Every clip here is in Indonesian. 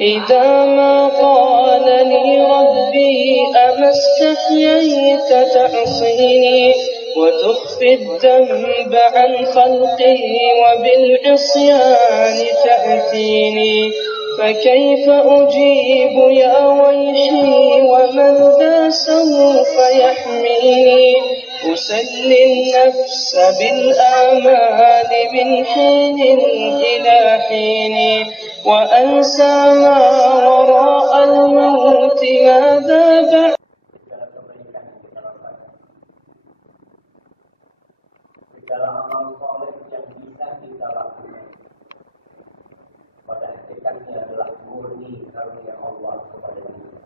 إذا ما قال لي ربي أما استحييت تعصيني وتخفي الذنب عن خلقه وبالعصيان تأتيني فكيف أجيب يا ويحي ومن ذا سوف يحميني أسلي النفس بالآمال من حين إلى حين وأنسى ما وراء الموت ماذا بعد. Segala amal soleh yang bisa kita lakukan pada hakikatnya adalah murni karunia Allah kepada kita.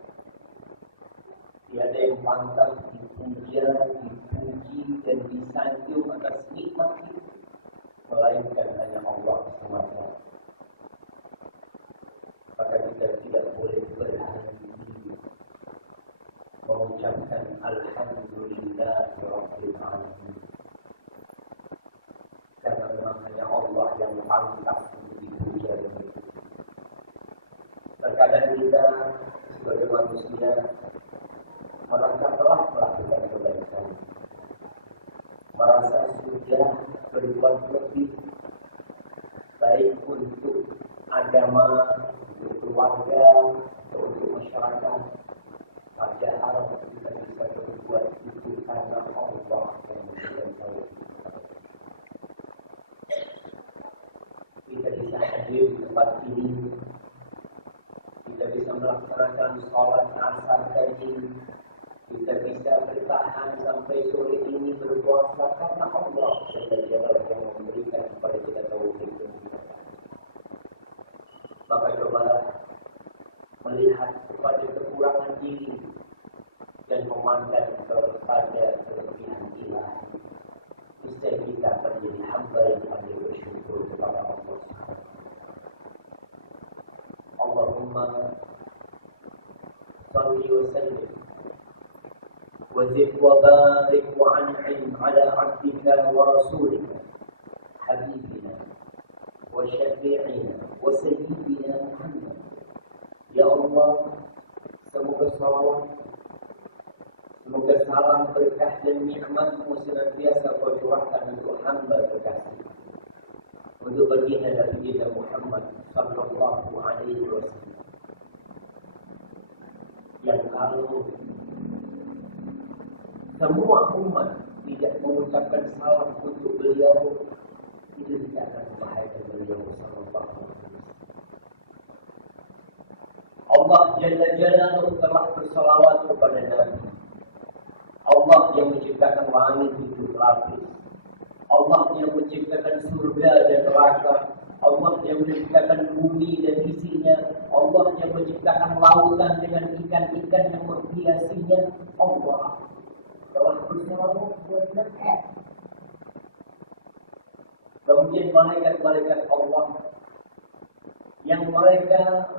Tiada yang pantas dipuja, dipuji dan disanjung atas nikmat itu melainkan hanya Allah semata. Maka kita tidak boleh berhenti mengucapkan Alhamdulillah Rabbil Alamin. Karena memang hanya Allah yang pantas untuk dipuja. Terkadang kita sebagai manusia merasa telah melakukan kebaikan, merasa sudah berbuat lebih baik untuk agama, untuk keluarga, untuk masyarakat. Padahal kita bisa berbuat itu karena Allah yang memberikan taufik. Kita bisa hadir di tempat ini, kita bisa melaksanakan sholat asar tadi, kita bisa bertahan sampai sore ini berpuasa karena Allah yang memberikan kepada kita taufik. Maka cobalah melihat kepada kekurangan diri dan memandang kepada kelebihan ilahi. Niscaya kita akan menjadi hamba yang pandai bersyukur kepada Allah. Allahumma salli wa sallim wa zid wa barik wa an'im ala 'abdika wa rasulika habibina wa syafi'ina wa sayyidina Muhammad. Ya Allah, semoga salawat, semoga salam berkah dan nikmat-Mu senantiasa Kau curahkan untuk hamba terkasih, untuk baginda Nabi kita Muhammad sallallahu alaihi wasallam. Yang kalau semua umat tidak mengucapkan salam untuk beliau, itu tidak akan membahayakan beliau sallallahu alaihi wasallam. Allah Jalla Jalaluhu telah bersalawat kepada Nabi. Allah yang menciptakan langit itu lapis. Allah yang menciptakan surga dan neraka. Allah yang menciptakan bumi dan isinya. Allah yang menciptakan lautan dengan ikan-ikan yang menghiasinya. Allah telah bersalawat kepada Nabi. Kemudian malaikat-malaikat Allah yang mereka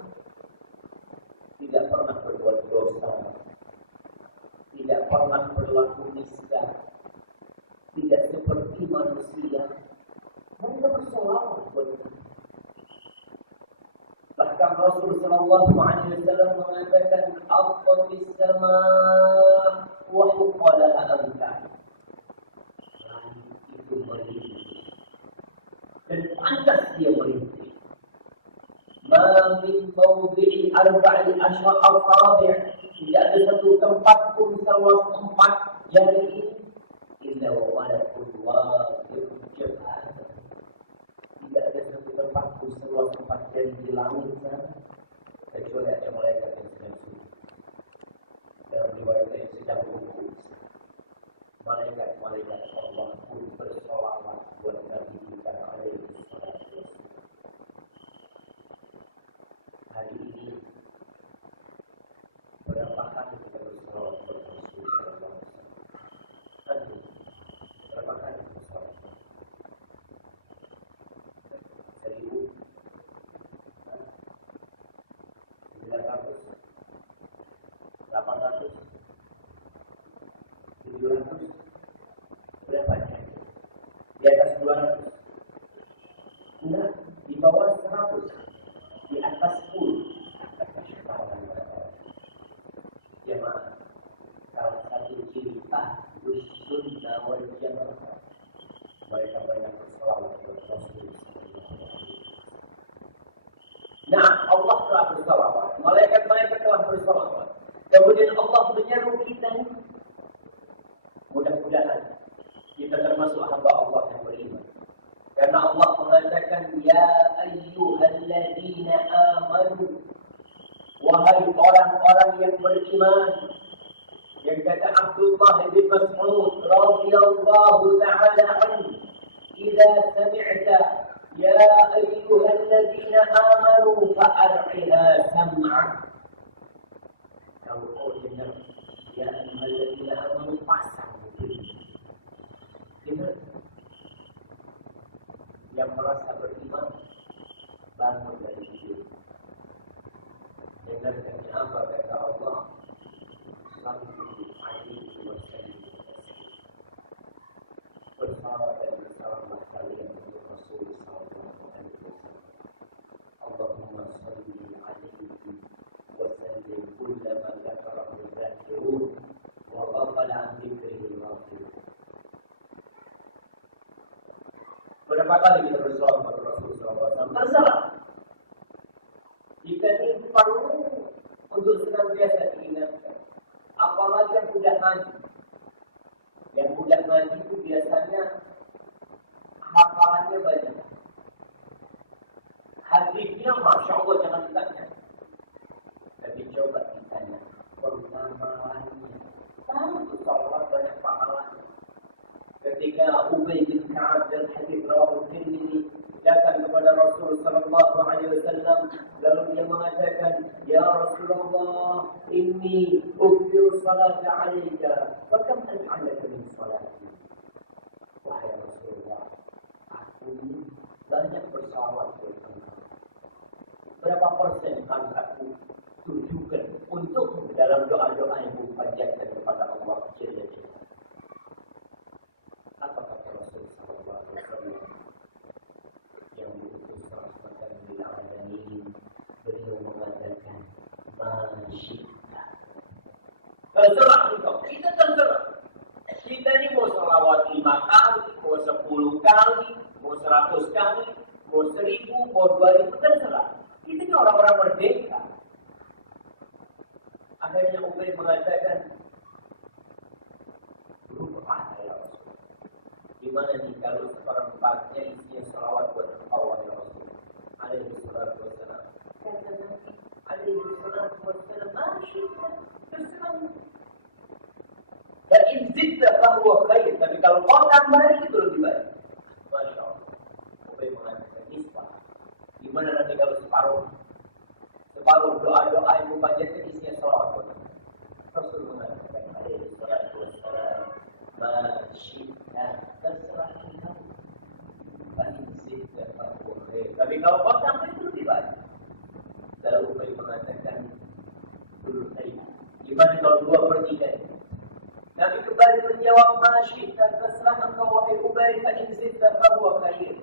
tidak pernah berbuat dosa, tidak pernah berlaku nista, tidak seperti manusia. Mereka bersalawat buat kita. Bahkan Rasul sallallahu alaihi wasallam mengatakan, "Aqfis sama wa huqqala anta." Langit itu merintih dan pantas dia merintih. Ma min mawdi'i arba'i asyra al-farabi', tidak ada satu tempat pun seluas 4 jari ini illa wa malakullah jabhah. Tidak ada satu tempat pun seluas 4 jari di langit sana kecuali ada malaikat yang sedang sujud. Dalam riwayat yang sedang rukuk. Malaikat-malaikat Allah pun bersolawat buat Nabi kita alaihi salatu. Hari ini berapa kali kita bersalawat kepada Rasul sallallahu alaihi wasallam? Berapa kali bersalawat? 1,000, 900, 800, 700, berapa? Di atas 200? Enggak, di bawah 100, di atas 10. wahai orang-orang yang beriman, yang kata Abdullah bin Mas'ud radhiyallahu ta'ala anhu, "Idza sami'ta ya ayyuhalladzina amanu fa'ar'iha sam'a." Kalau kau dengar ya ayyuhalladzina amanu, pasang dengar. Yang merasa beriman bangun dari tidur. Dengarkan apa kata Allah, sallallahu alaihi wasallam. Bersalat dan bersalamlah kalian untuk Rasul sallallahu alaihi wasallam. Allahumma salli alaihi wa sallim kullama dzakarahu dzakirun wa ghafala an dzikrihi al-ghafilun. Berapa kali kita bersolat kepada Rasul sallallahu alaihi wasallam? Terserah. Kita ini perlu untuk senantiasa diingatkan. Apalagi yang sudah ngaji. Yang sudah ngaji itu biasanya hafalannya banyak. Hadisnya Masya Allah jangan ditanya. Tapi coba ditanya pengamalannya. Tahu itu salat banyak pahalanya. Ketika Ubay bin Ka'ab dan hadis rawahu Tirmidzi datang kepada Rasul sallallahu alaihi wasallam, lalu dia mengatakan, "Ya Rasulullah, inni ukthiru salata 'alaika, fa kam aj'alaka min salati?" Wahai Rasulullah, aku ini banyak bersalawat buat engkau. Berapa persen akan aku tujukan untuk dalam doa-doa yang kupanjatkan kepada Allah Jalla Jalla? Apa kata Rasul sallallahu alaihi wasallam yang diutus rahmatan lil alamin? Beliau mengatakan, "Masyita." Terserah engkau, kita terserah. Kita ini mau selawat 5 kali, mau 10 kali, mau 100 kali, mau 1000, mau 2000, terserah. Kita ini orang-orang merdeka. Akhirnya Ubay mengatakan, "Berubah ya Rasul. Gimana nih kalau seperempatnya isinya salawat buat Allah ya Rasul alaihi salatu wassalam?" Kata Nabi alaihi salatu wassalam, "Masyita, terserah. Dan inzidta fahuwa khair." Tapi kalau kau tambahin itu lebih baik. Masya Allah. Ubay mengatakan isbah. Gimana nanti kalau separuh doa-doa yang mempanjatkan isinya salawat buat Allah? Rasul mengatakan alaihi salatu wassalam, "Masyita, terserah engkau. Fa'inzidta fahuwa khair." Tapi kalau kau tambah itu lebih baik. Lalu Ubay mengatakan, "Gimana kalau 2/3?" Nabi kembali menjawab, "Masyita, terserah engkau wahai Ubay, fa'inzidta fahuwa khair."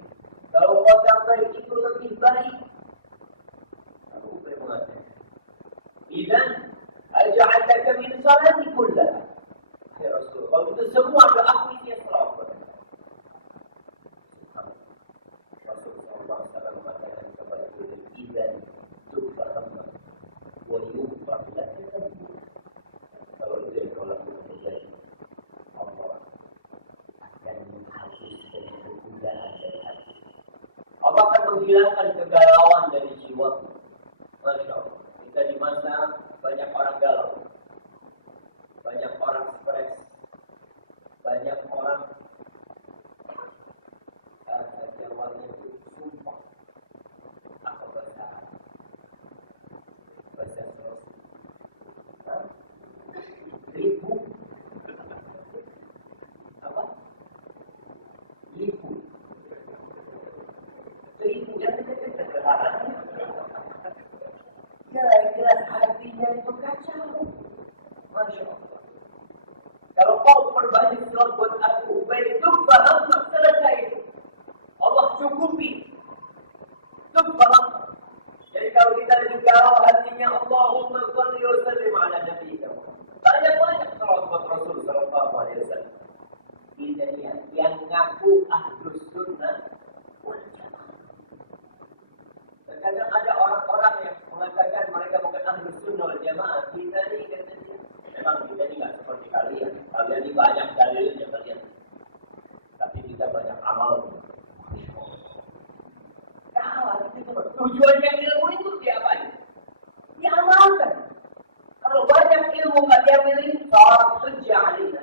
Kalau kau tambah itu lebih baik. Lalu Ubay mengatakan, "Idzan aj'alaka min salati kullaha." Ya Rasul, kalau itu semua doa aku isinya salawat. Rasul sallallahu alaihi wasallam mengatakan kepada kita, "Idzan tufarhamma wa yughfar laka." Kalau itu yang kau lakukan menjadi Allah akan menghapuskan kegundahan dari hati. Allah akan menghilangkan kegalauan dari jiwa. Masya Allah. Kita di masa banyak orang galau, banyak orang stres, banyak orang jawabnya itu sumpah. Apa bahasa Sulawesi? Ribu. Apa? Ribu. Ribu. Jangan ilmu kat dia pilih sar hujjah alina.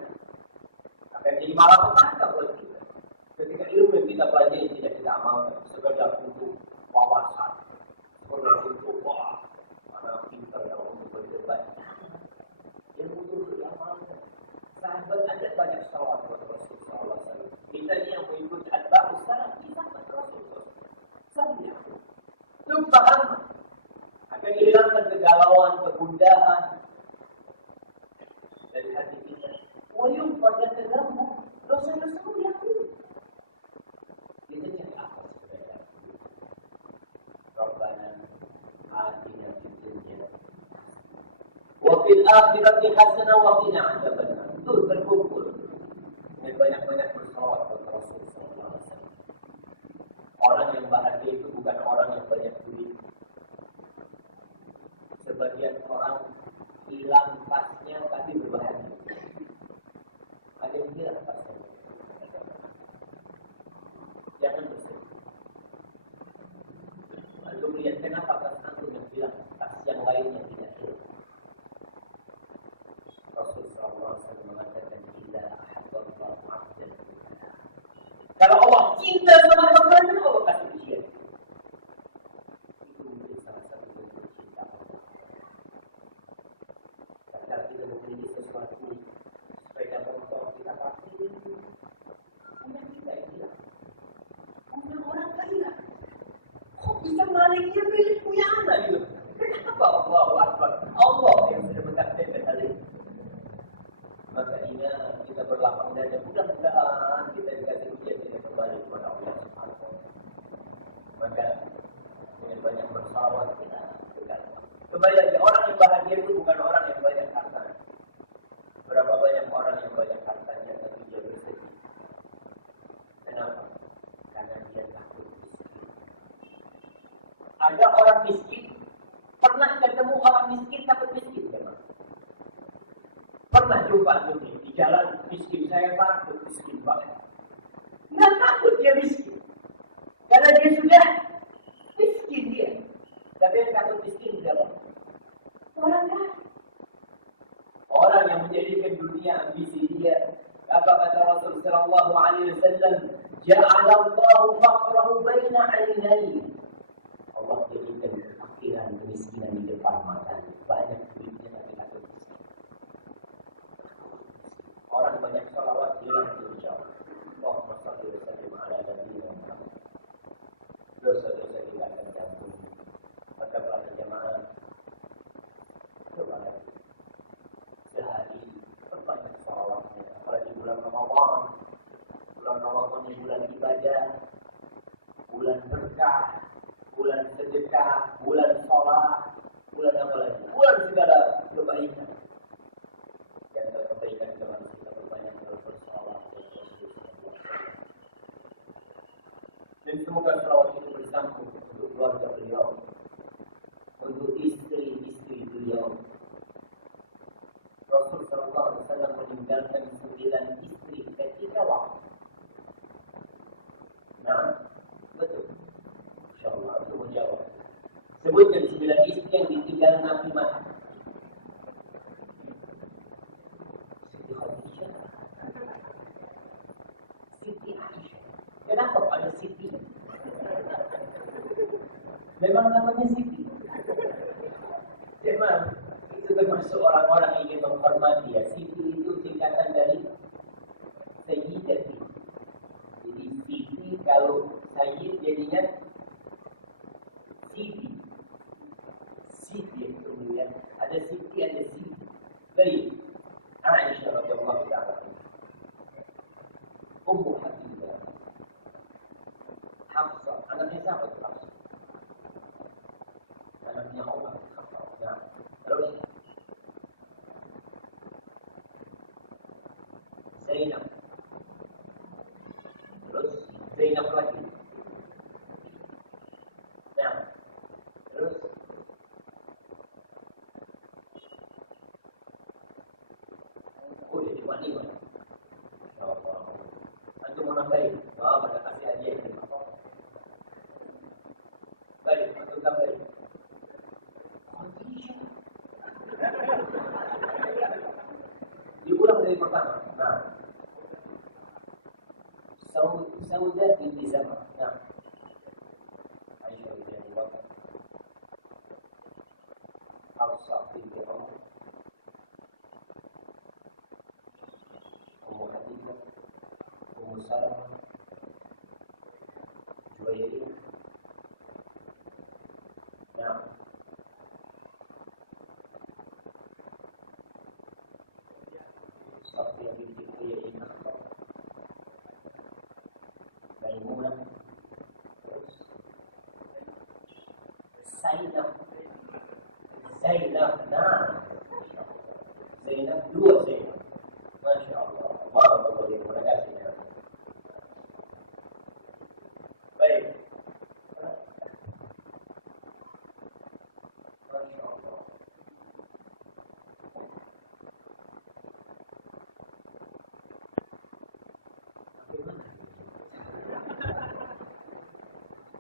Akan jadi malapetaka buat kita. Ketika ilmu yang kita pelajari tidak kita amalkan, sekedar untuk wawasan, sekedar untuk wah, mana pintar dalam untuk berdebat. Ilmu itu diamalkan. Sahabat ada banyak salawat buat Rasulullah SAW. Kita ni yang mengikut adba'us salaf, kita tak Rasulullah SAW. Itu paham. Akan hilangkan kegalauan, kegundahan dari hati kita. Wayung pada terganggu, dosa-dosa diampuni. Kita cari apa sebenarnya? Rabbana atina fid dunya wa fil akhirati hasanah wa qina adzabannar. Itu terkumpul dengan banyak-banyak bersolawat kepada Rasulullah SAW. Orang yang bahagia itu bukan orang yang banyak duit. Sebagian orang hilang tasnya tapi berbahagia. Ada yang hilang tasnya. Jangan bersedih. Lalu melihat kenapa tas antum yang hilang, tas yang lainnya tidak hilang. Rasulullah SAW mengatakan illa ahabballahu 'abdan. Kalau Allah cinta sama hamba-Nya, Allah kasih ujian. Itu menjadi salah satu bentuk cinta Allah. Kadang kita memiliki sesuatu sepeda motor kita pakai, punya kita yang hilang, punya orang lain. Kok bisa maliknya milik punya anak gitu? Kenapa Allahu Akbar? Allah yang sudah berkata hal ini. Maka ingat kita berlapang dada, mudah-mudahan kita dikasih ujian kita kembali kepada Allah Subhanahu wa Ta'ala. Maka dengan banyak bersalawat kita berkata. Kembali lagi, orang yang bahagia itu bukan orang yang banyak harta. Berapa banyak orang yang banyak hartanya tapi dia bersedih. Kenapa? Karena dia takut miskin. Ada orang miskin, pernah ketemu orang miskin takut miskin teman? Pernah jumpa di jalan miskin, saya takut miskin banget. Nggak takut dia miskin, karena dia sudah miskin dia. Tapi yang takut miskin siapa? Orang kaya. Orang yang menjadikan dunia ambisi dia. Apa kata Rasul sallallahu alaihi wasallam? Ja'alallahu faqrahu baina 'ainayhi. Allah jadikan kefakiran, kemiskinan di depan matanya. Banyak duitnya tapi takut miskin. Orang banyak salawat hilang insya-Allah. Allahumma shalli wa sallim ala nabiyyina Muhammad. Dosa-dosa kita akan diampuni. Maka para jemaah, coba sehari perbanyak salawatnya. Apalagi bulan Ramadan. Bulan Ramadan ini bulan ibadah, bulan berkah, bulan sedekah, bulan sholat, bulan apa lagi? Bulan segala kebaikan. Yang terkebaikan dengan kita berbanyak bersolawat. Dan semoga salawat itu bersambung untuk keluarga beliau, untuk istri-istri beliau. Rasul sallallahu alaihi wasallam meninggalkan 9 istri ketika wafat. Nah, betul. Insyaallah itu menjawab. Sebutkan 9 istri yang ditinggal Nabi Muhammad. Siti Khadijah, Siti Aisyah. Kenapa ada Siti? Memang namanya Siti. Memang itu termasuk orang-orang yang ingin menghormati ya. Siti itu singkatan dari Sayyidati. Jadi Siti kalau Sayyid jadinya Siti. Siti itu kemudian ada Siti, ada Siti. Baik. Aisyah radhiyallahu ta'ala Ummu Habibah. Hafsah, anaknya siapa itu Hafsah? Anaknya Umar. Nah, terus Zainab. Terus Zainab lagi. Nah, terus cuma 5. Antum mau nambahin? Pada kasih aja ini. Baik, antum tambahin. dari pertama. Nah, Saudah binti Zam'ah. Nah, Aisyah binti Abi Bakar, Hafsah binti Umar, Ummu Habibah, Ummu Salamah, Juwairiyah. Nah, Safiyah binti Huyai bin Akhtab, Maimunah, terus Zainab. Nah, Zainab, dua Zainab. Masya Allah, barakallahu fiikum. Terima kasih ya. Baik. Masya Allah.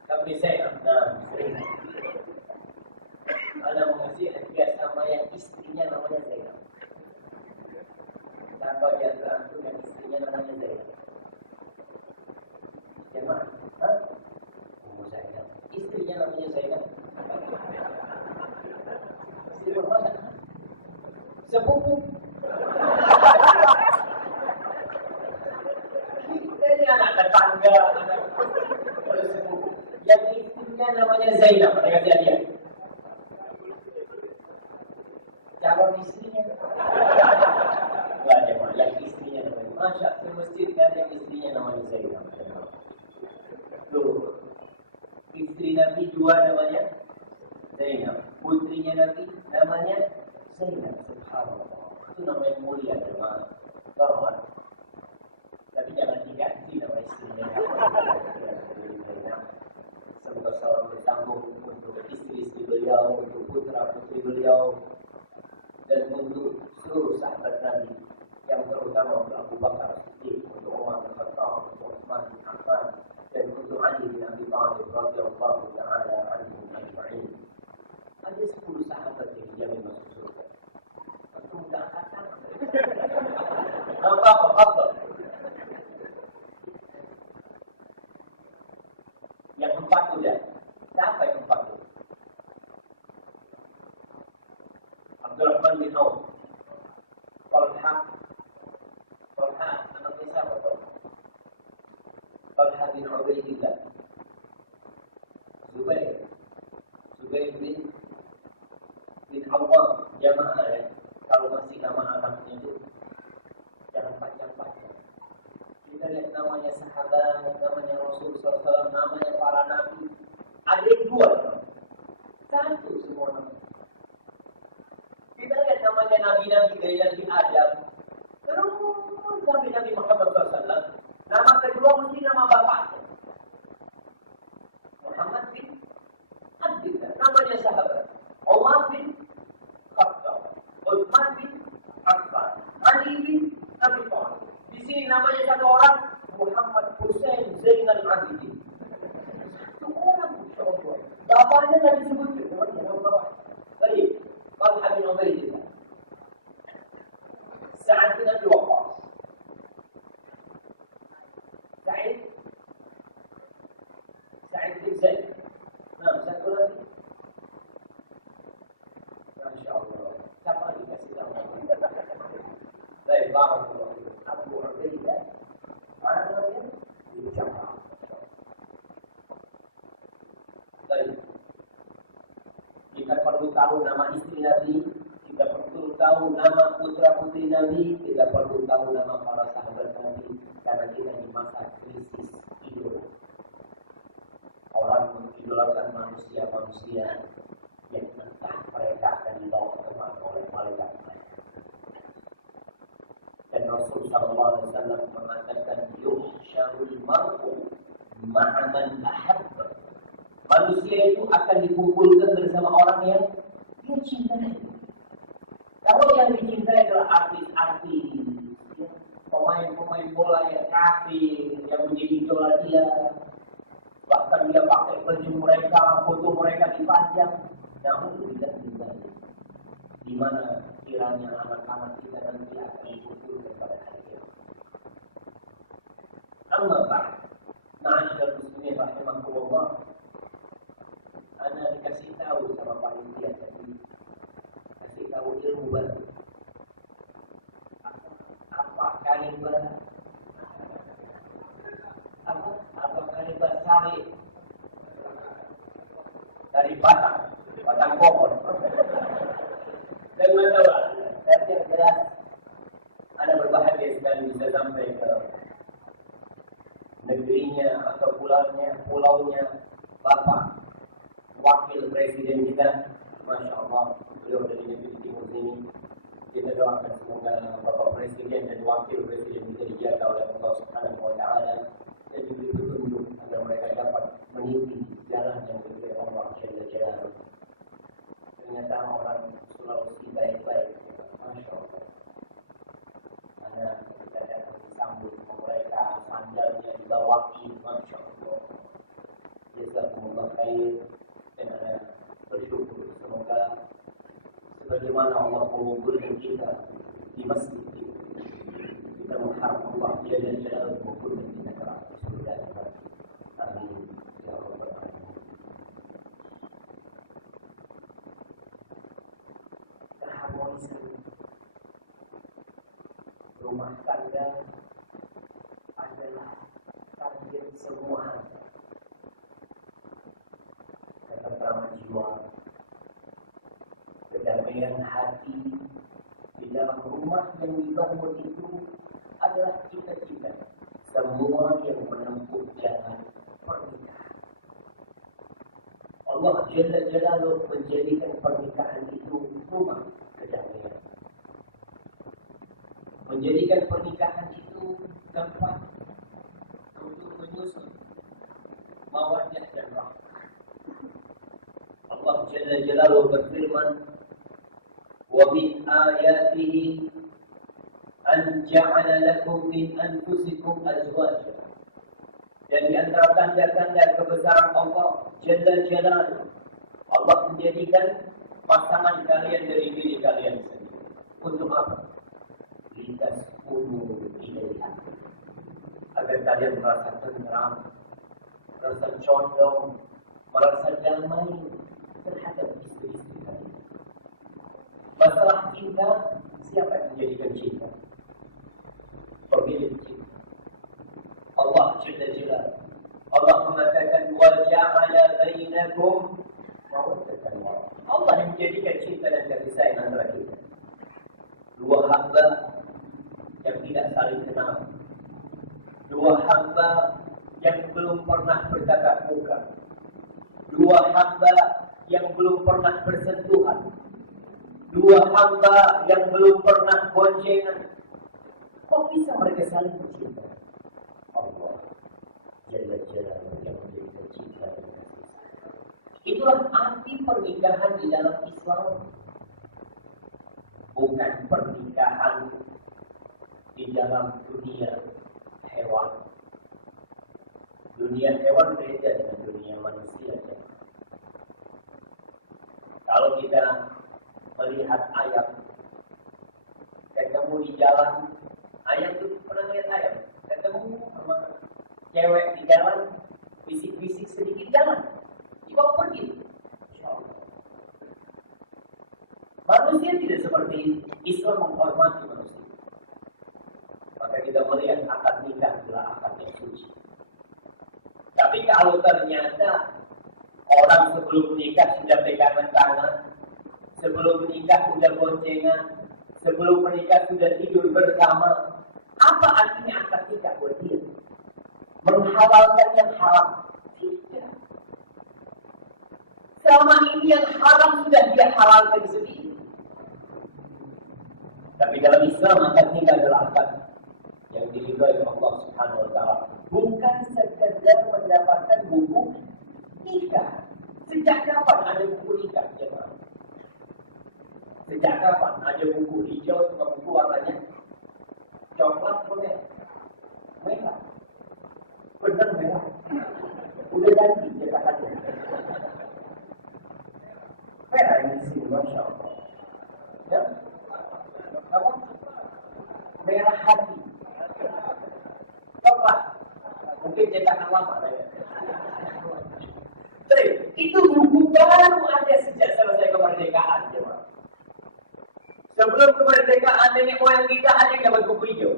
Tapi Zainab, nah, Anda mengasih hadiah sama yang istrinya namanya Zainab. Tanpa dia antum yang istrinya namanya Zainab. Jemaah, Ummu Zainab. Istrinya namanya Zainab. Istri bermana? Sepupu. Kita ini anak tetangga, anak sepupu. Yang istrinya namanya Zainab, pada kasih hadiah. Calon istrinya. Enggak ada mah, yang istrinya namanya. Masya, di masjid kan yang istrinya namanya Zainab. Loh, istri Nabi dua namanya Zainab. Putrinya Nabi namanya Zainab. Subhanallah. Itu namanya mulia, jemaah. Hormat. Tapi jangan diganti nama istrinya. Semoga selalu bersambung untuk istri-istri beliau, untuk putra-putri beliau, dan untuk seluruh sahabat Nabi, yang terutama untuk Abu Bakar Siddiq, untuk Umar bin Khattab, untuk Utsman bin Affan, dan untuk Ali bin Abi Thalib radhiyallahu ta'ala anhum ajma'in. Ada 10 sahabat yang dijamin masuk surga. Itu enggak kata. Apa? Yang 4 sudah. Siapa yang 4 itu? Abdurrahman bin Auf, Talha, anaknya siapa tuh? Talha bin Ubaidillah, Zubair bin Awwam, jamaah ya. Kalau masih nama anaknya itu jangan panjang-panjang. Kita lihat namanya sahabat, namanya Rasul SAW, namanya para nabi. Ada yang 2, 1 semua nama. Kita lihat namanya nabi-nabi dari Nabi Adam, terus sampai Nabi Muhammad SAW. Nama kedua mesti nama bapaknya, Muhammad bin Abdullah, namanya sahabat. Umar bin Khattab, Utsman bin Affan, Ali bin Abi Thalib. Di sini namanya satu orang, Muhammad Hussein Zainal Abidin. Satu orang, insyaAllah. Bapaknya tak disebut. Baik. Talha bin Ubaidillah, Sa'ad bin Abi Waqqas, Sa'id bin Zaid. Nah, satu lagi. Masya Allah. Siapa lagi kasih tahu? Baik, barakallahu fiik. Abu Ubaidah Amir bin Jarrah. Baik. Kita perlu tahu nama istri Nabi, kita perlu tahu nama putra-putri Nabi, kita perlu tahu nama para sahabat Nabi, karena kita di masa krisis idola. Orang mengidolakan manusia-manusia yang entah mereka akan dibawa kemana oleh malaikat. Dan Rasul SAW mengatakan, yuhsyarul mar'u ma'aman ahabba. Manusia itu akan dikumpulkan bersama orang yang dia cintai. Kalau yang dicintai adalah artis-artis, ya, pemain-pemain bola yang kafir, yang menjadi idola dia, bahkan dia pakai baju mereka, foto mereka dipajang, namun tidak cintai. Di mana kiranya anak-anak kita nanti akan dikumpulkan pada hari kiamat. Amma ba'd, ma'asyiral muslimin rahimakumullah, ana dikasih tahu sama panitia tadi, kasih tahu ilmu baru. Apa kalimat? Apa kalimat sari dari batang pohon. Dan masalah, tapi yang jelas, Anda berbahagia sekali bisa sampai ke negerinya atau pulaunya Bapak Wakil Presiden kita, Masya Allah, beliau dari negeri timur sini. Kita doakan semoga Bapak Presiden dan Wakil Presiden kita dijaga oleh Allah Subhanahu Wa Taala dan diberi petunjuk agar mereka dapat meniti jalan yang diberi Allah Jalla Jalaluhu. Ternyata orang Sulawesi baik-baik, Masya Allah. Karena kita datang disambut mereka, sandalnya dibawahi, Masya Allah. Jazakumullah khair, dan Anda bersyukur semoga sebagaimana Allah mengumpulkan kita di masjid ini, kita mengharap Allah Jalla Jalaluhu mengumpulkan kita ke atas surga. Amin ya Rabbal Alamin. Keharmonisan rumah tangga adalah target semua harga. Ketentraman jiwa, kedamaian hati di dalam rumah yang dibangun itu adalah cita-cita semua yang menempuh jalan pernikahan. Allah Jalla Jalaluhu menjadikan pernikahan itu rumah kedamaian, menjadikan pernikahan itu tempat untuk menyusun mawaddah dan rahmah. Allah Jalla Jalaluhu berfirman, "Wa min ayatihi an ja'ala lakum min anfusikum azwaja." Dan di antara tanda-tanda kebesaran Allah Jalla Jalaluhu, Allah menjadikan pasangan kalian dari diri kalian sendiri. Untuk apa? Litaskunu ilaiha. Agar kalian merasa tenteram, merasa condong, merasa damai terhadap istri-istri kalian. Masalah cinta, siapa yang menjadikan cinta? Pemilik cinta. Allah Jalla Jalaluhu. Allah mengatakan wa ja'ala bainakum mawaddatan wa rahmah. Allah yang menjadikan cinta dan kasih sayang antara kita. Dua hamba yang tidak saling kenal. Dua hamba yang belum pernah bertatap muka. Dua hamba yang belum pernah bersentuhan. Dua hamba yang belum pernah boncengan. Kok bisa mereka saling mencinta? Allah Jalla Jalaluhu yang menjadikan cinta dan kasih sayang. Itulah arti pernikahan di dalam Islam. Bukan pernikahan di dalam dunia hewan. Dunia hewan beda dengan dunia manusia. Kalau kita melihat ayam ketemu di jalan, ayam itu pernah lihat ayam ketemu sama cewek di jalan, bisik-bisik sedikit jalan, dibawa pergi. Insyaallah. Manusia tidak seperti itu. Islam menghormati manusia. Maka kita melihat akad nikah adalah akad yang suci. Tapi kalau ternyata orang sebelum menikah sudah pegangan tangan, sebelum menikah sudah boncengan, sebelum menikah sudah tidur bersama, apa artinya akad nikah buat dia? Menghalalkan yang haram? Tidak. Selama ini yang haram sudah dia halalkan sendiri. Tapi dalam Islam akad nikah adalah akad yang diridhai Allah Subhanahu Wa Taala. Bukan sekedar mendapatkan buku nikah. Sejak kapan ada buku nikah? Jemaah? Sejak kapan ada buku hijau sama buku warnanya coklat merah? Merah. Benar merah. Udah ganti cetakannya. Merah yang di sini, Masya Allah. Ya? sangat lama. Itu buku baru ada sejak selesai kemerdekaan. Sebelum kemerdekaan nenek moyang kita hanya dapat buku hijau.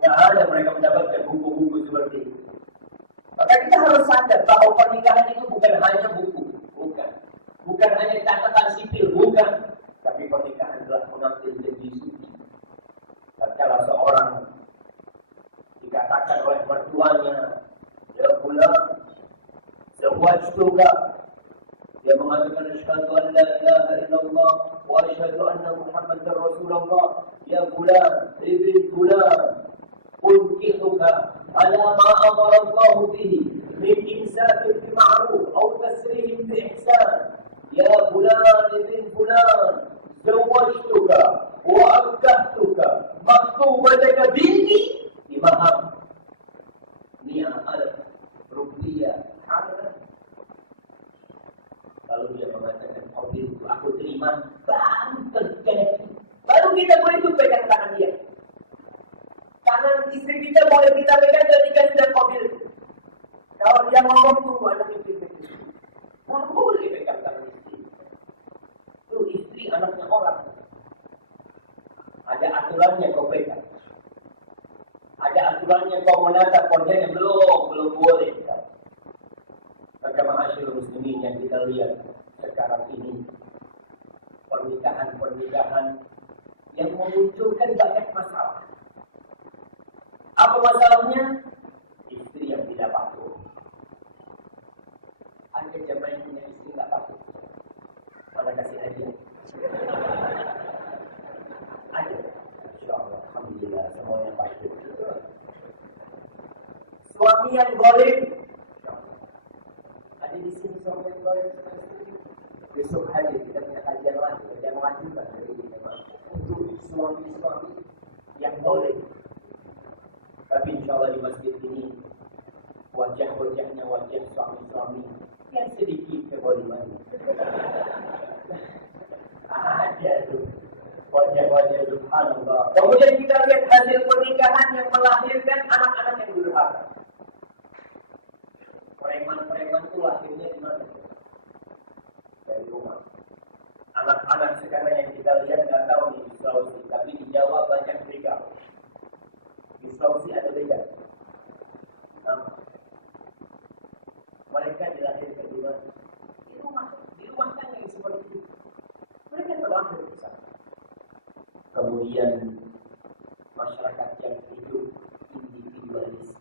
Nggak ada mereka mendapatkan buku-buku seperti itu. Maka kita harus sadar bahwa pernikahan itu bukan hanya buku, bukan hanya catatan sipil, bukan. Tapi pernikahan telah mengambil janji suci. Tatkala seorang dikatakan oleh mertuanya, ya pulang, zawwajtuka, dia mengatakan asyhadu an la ilaha illallah wa asyhadu anna muhammadar rasulullah, ya fulan ibn fulan unkituka ala ma amara Allah bihi min imsakin bi ma'ruf aw tasrihim bi ihsan, ya fulan ibn fulan zawwajtuka wa ankahtuka maktubataka binti di mahar ni'al rupiah haram. Lalu dia mengatakan, aku terima, baru kita boleh itu pegang tangan dia. Tangan istri kita boleh kita pegang ketika sudah qabil. Kalau dia ngomong tunggu anak istri itu, baru boleh pegang tangan istri. Itu istri anaknya orang. Ada aturannya kau pegang. Ada aturannya kau menatap wajahnya, belum boleh. Maka ma'asyiral muslimin yang kita lihat sekarang ini, pernikahan yang memunculkan banyak masalah. Apa masalahnya? Istri yang tidak patuh. Ada jemaah yang punya istri tidak patuh. Mana kasih hadiah? Ada. Insyaallah, alhamdulillah semuanya patuh. Suami yang zalim. Ada di sini suami yang zalim. Besok hari kita punya kajian lagi, kita mengajukan dari untuk suami-suami yang zalim. Tapi insyaallah di masjid ini wajah-wajahnya wajah suami-suami yang sedikit kezaliman. Ada tuh wajah-wajah subhanallah. Kemudian kita lihat hasil pernikahan yang melahirkan anak-anak yang durhaka. Preman-preman itu lahirnya di mana? Dari rumah. Anak-anak sekarang yang kita lihat nggak tahu di Sulawesi, tapi di Jawa banyak begal. Di Sulawesi ada begal. Mereka dilahirkan di mana? Di rumah tangga yang seperti itu. Mereka terlahir di sana. Kemudian masyarakat yang hidup individualis,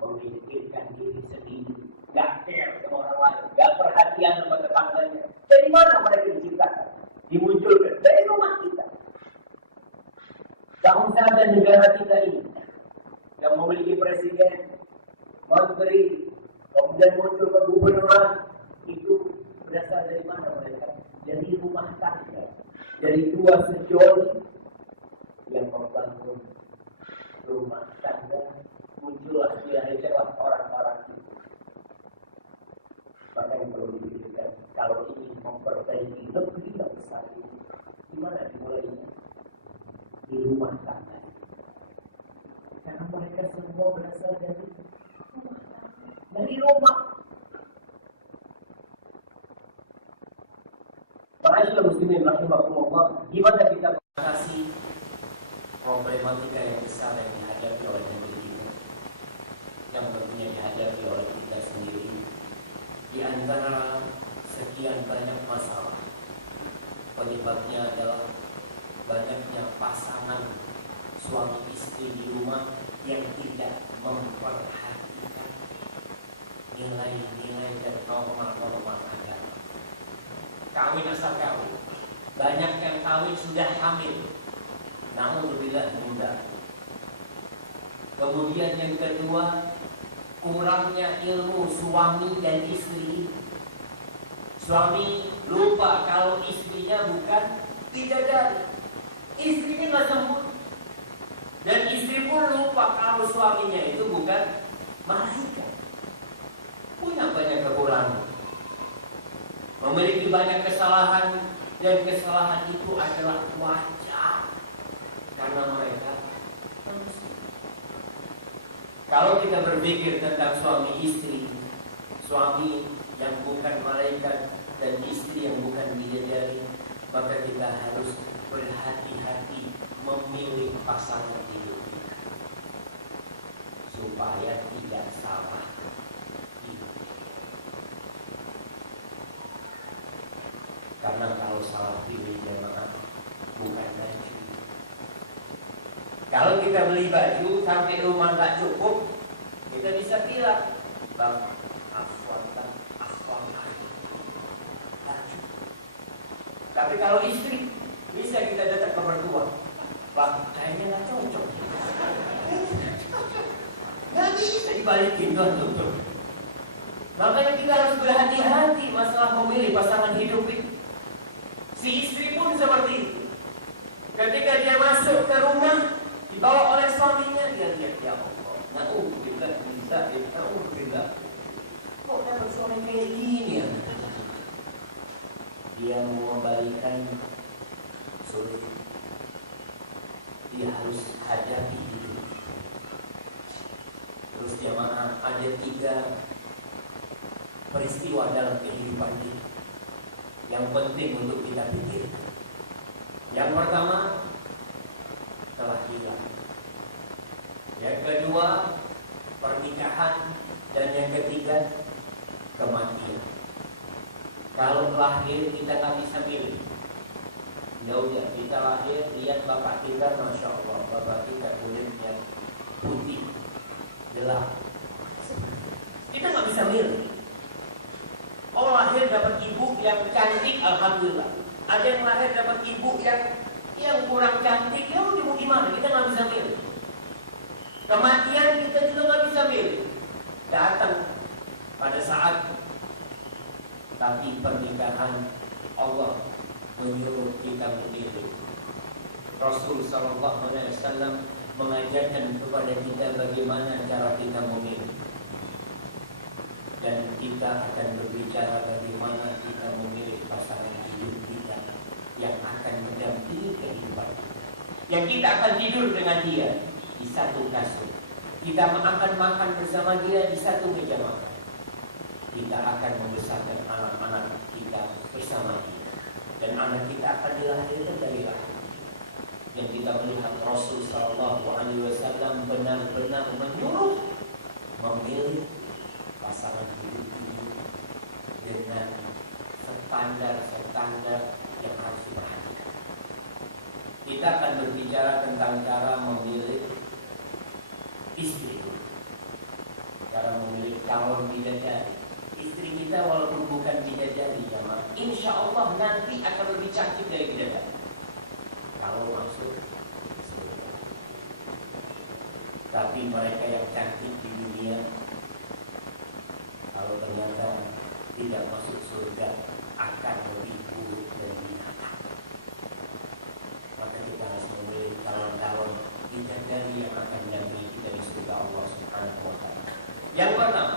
memikirkan diri sendiri, gak care sama orang lain, gak perhatian sama tetangganya. Dari mana mereka diciptakan? Dimunculkan dari rumah kita. Bangsa dan negara kita ini yang memiliki presiden, menteri, kemudian muncul ke gubernuran, itu berasal dari mana mereka? Dari rumah tangga, dari dua sejoli yang membangun rumah tangga. Muncullah celah orang-orang itu. Maka yang perlu dipikirkan, kalau ingin memperbaiki negeri yang besar ini, di mana dimulainya? Di rumah tangga. Karena mereka semua berasal dari rumah tangga, dari rumah. Ma'asyiral muslimin rahimakumullah, gimana kita mengatasi problematika yang besar yang dihadapi oleh negeri kita, yang tentunya dihadapi oleh kita sendiri. Di antara sekian banyak masalah, penyebabnya adalah banyaknya pasangan suami istri di rumah yang tidak memperhatikan nilai-nilai dan norma-norma agama. Kawin asal kawin, banyak yang kawin sudah hamil, namun bila muda. Kemudian yang kedua, kurangnya ilmu suami dan istri. Suami lupa kalau istrinya bukan bidadari, istrinya nggak sempurna. Dan istri pun lupa kalau suaminya itu bukan malaikat, punya banyak kekurangan, memiliki banyak kesalahan, dan kesalahan itu adalah wajar karena mereka manusia. Kalau kita berpikir tentang suami istri, suami yang bukan malaikat dan istri yang bukan bidadari, maka kita harus berhati-hati memilih pasangan hidup kita supaya tidak salah pilih. Karena kalau salah pilih jemaah bukan baju. Kalau kita beli baju sampai rumah nggak cukup, kita bisa bilang, bang, afwan bang. Tapi kalau istri, bisa kita datang ke mertua, bang, kayaknya nggak cocok. Nggak bisa dibalikin tuan. Makanya kita harus berhati-hati masalah memilih pasangan hidup itu. Si istri pun seperti itu. Ketika dia masuk ke rumah, dibawa oleh suaminya, dia lihat, ya Allah, na'udzubillah, na'udzubillah. Kok dapat suami kayak gini ya? Dia mau membalikan sulit. Dia harus hadapi itu. Terus jemaah, ada 3 peristiwa dalam kehidupan kita yang penting untuk kita pikirkan. Yang pertama, telah hilang. Yang kedua, pernikahan. Dan yang ketiga, kematian. Kalau lahir kita nggak bisa milih. Ya udah, kita lahir, lihat bapak kita, masya Allah, bapak kita kulitnya putih, gelap. Kita nggak bisa milih. Oh, lahir dapat ibu yang cantik, alhamdulillah. Ada yang lahir dapat ibu yang kurang cantik, ya udah mau gimana? Kita nggak bisa milih. Kematian kita juga nggak bisa milih. Datang pada saat, tapi pernikahan Allah menyuruh kita memilih. Rasul sallallahu alaihi wasallam mengajarkan kepada kita bagaimana cara kita memilih. Dan kita akan berbicara bagaimana kita memilih pasangan hidup kita yang akan mendampingi kehidupan kita. Yang kita akan tidur dengan dia di satu kasur. Kita akan makan bersama dia di satu meja makan. Kita akan membesarkan anak-anak kita bersama dia. Dan anak kita akan dilahirkan dari rahim. Dan kita melihat Rasul sallallahu alaihi wasallam benar-benar menyuruh memilih pasangan hidup dengan standar yang harus diperhatikan. Kita akan berbicara tentang cara memilih istri, cara memilih calon bidadari. Istri kita walaupun bukan bidadari, jamaah, insya Allah nanti akan lebih cantik dari bidadari kalau masuk surga. Tapi mereka yang cantik di dunia, kalau ternyata tidak masuk surga, akan lebih buruk dan binatang. Maka kita harus memilih calon-calon bidadari yang akan mendampingi kita di surga Allah Subhanahu wa Ta'ala. Yang pertama,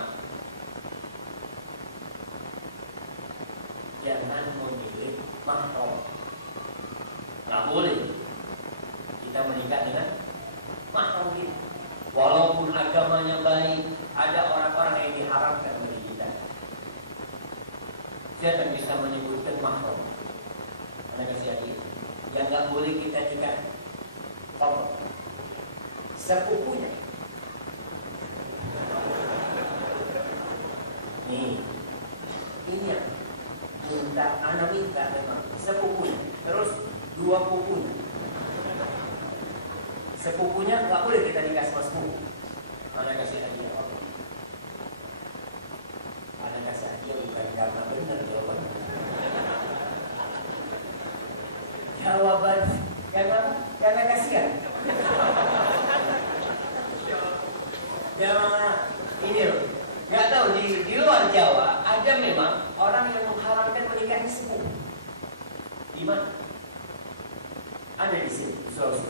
jangan memilih mahram. Nggak boleh kita menikah dengan mahram kita. Walaupun agamanya baik, ada orang-orang yang diharamkan bagi kita. Siapa yang bisa menyebutkan mahram? Anda kasih hati. Yang nggak boleh kita nikah, apa? Sepupunya. Nih, ini yang anak minta memang sepupunya. Terus 2 pupunya. Sepupunya nggak boleh kita nikah sama sepupu. Mana kasih hadiah apa? Mana kasih hadiah bukan karena benar jawabannya. Jawaban karena kasihan. Jangan ini loh. Nggak tahu di luar Jawa ada memang orang yang mengharamkan menikahi sepupu. Di mana? Ada di sini, di Sulawesi.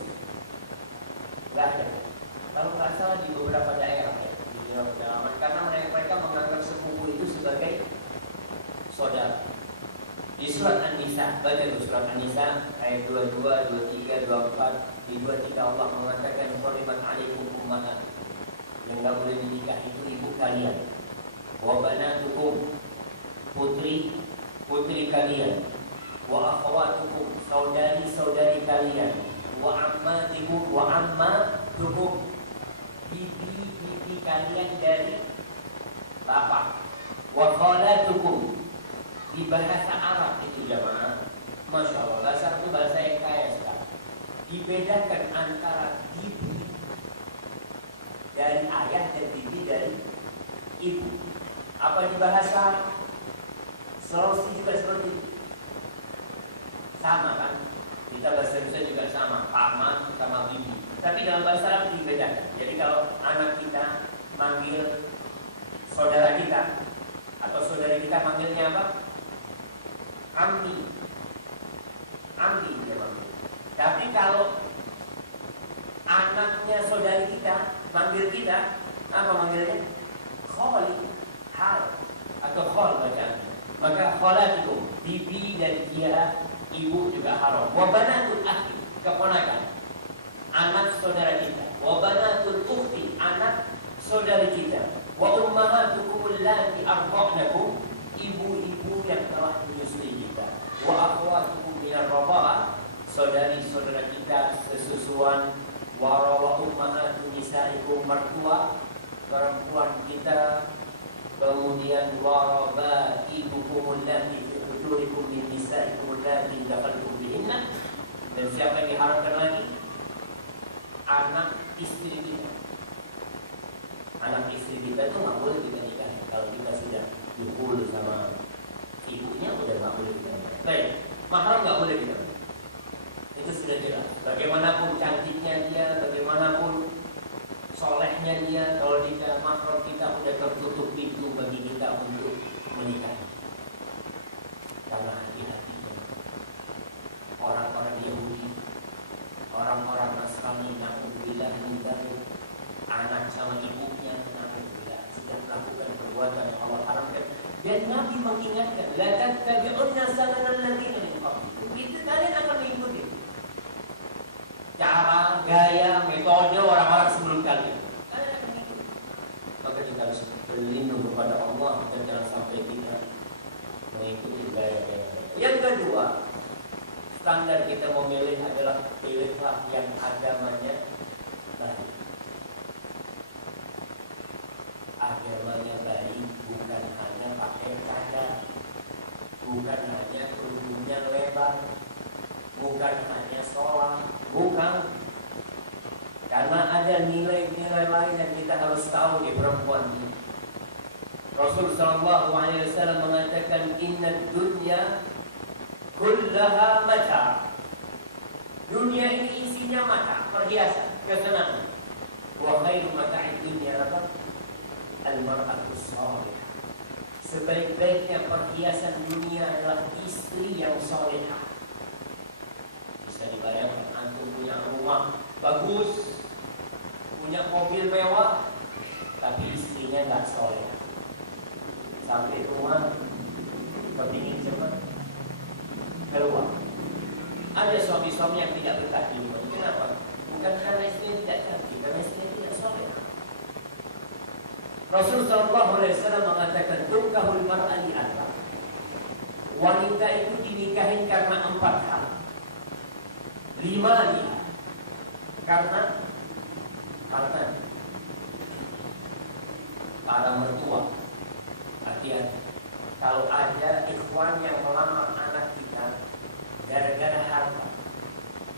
Nggak ada. Kalau nggak salah di beberapa daerah ya, di daerah pedalaman, karena mereka menganggap sepupu itu sebagai saudara. Di surat An-Nisa, baca di surat An-Nisa ayat 22, 23, 24, di 23 Allah mengatakan qurimat alaikum ummahat. Yang nggak boleh menikah itu ibu kalian. Wa banatukum, putri kalian. Wa akhwatukum, saudari kalian. Wa ammatikum, wa ammatukum, bibi kalian dari bapak. Wa khalatukum, di bahasa Arab itu jamaah, Masya Allah, bahasa Arab itu bahasa yang kaya sekali. Dibedakan antara bibi dari ayah dan bibi dari ibu. Apa di bahasa Sulawesi juga seperti itu? Sama kan? Kita bahasa Indonesia juga sama, paman sama bibi. Tapi dalam bahasa Arab dibedakan. Jadi kalau anak kita manggil saudara kita atau saudari kita manggilnya apa? Ammi dia manggil. Tapi kalau anaknya saudari kita manggil kita, apa manggilnya? Kholi, hal atau khol bacaan. Maka kholatikum, bibi dan dia ibu juga haram. Wa banatul akhi, keponakan, anak saudara kita. Wa banatul ukhti, anak saudari kita. Wa ummahatukum allati arda'nakum, ibu-ibu yang telah menyusui kita. Wa akhwatukum minar radha'ah, saudari-saudara kita sesusuan. Wa ummahatu nisaikum, mertua perempuan kita. Kemudian warabaibukum allati fi hujurikum min nisaikum allati dakhaltum bihinna. Dan siapa yang diharamkan lagi? Anak istri kita. Anak istri kita itu nggak boleh kita nikahi. Kalau kita sudah dihul sama ibunya, udah nggak boleh kita nikahi. Baik, mahram nggak boleh kita nikahi. Itu sudah jelas. Bagaimanapun cantiknya dia, bagaimanapun solehnya dia, kalau dia mahram kita udah tertutup pintu bagi kita untuk menikah. Karena hati-hatinya orang-orang Yahudi, orang-orang Nasrani, na'udzubillah min dzalik, anak sama ibunya, na'udzubillah, sudah melakukan perbuatan yang Allah haramkan. Dan Nabi mengingatkan, la tattabi'unna sananal ladzina min qablikum. Itu kalian akan mengikuti cara, gaya, metode orang-orang sebelum kalian. Maka kita harus berlindung kepada Allah dan jangan sampai kita mengikuti gaya-gaya. Yang kedua, standar kita memilih adalah pilihlah yang agamanya baik. Agamanya baik bukan hanya pakai cadar, bukan hanya kerudungnya lebar, bukan hanya sholat, bukan. Karena ada nilai-nilai lain yang kita harus tahu di perempuan ini. Rasul sallallahu alaihi wasallam mengatakan, inna dunya kullaha mata. Dunia ini isinya mata, perhiasan, kesenangan. Wa khairu mata'id dunya apa? Al-mar'atus salihah. Sebaik-baiknya perhiasan dunia adalah istri yang salihah. Bisa dibayangkan, antum punya rumah bagus, punya mobil mewah, tapi istrinya nggak soleh. Sampai rumah kepingin cepat keluar. Ada suami-suami yang tidak betah di rumah. Kenapa? Bukan karena istrinya tidak cantik, karena istrinya tidak soleh. Rasul sallallahu alaihi wasallam mengatakan, tunkahul mar'ati arba. Wanita itu dinikahin karena 4 hal. 5 dia karena para mertua. Hati-hati, kalau ada ikhwan yang melamar anak kita gara-gara harta,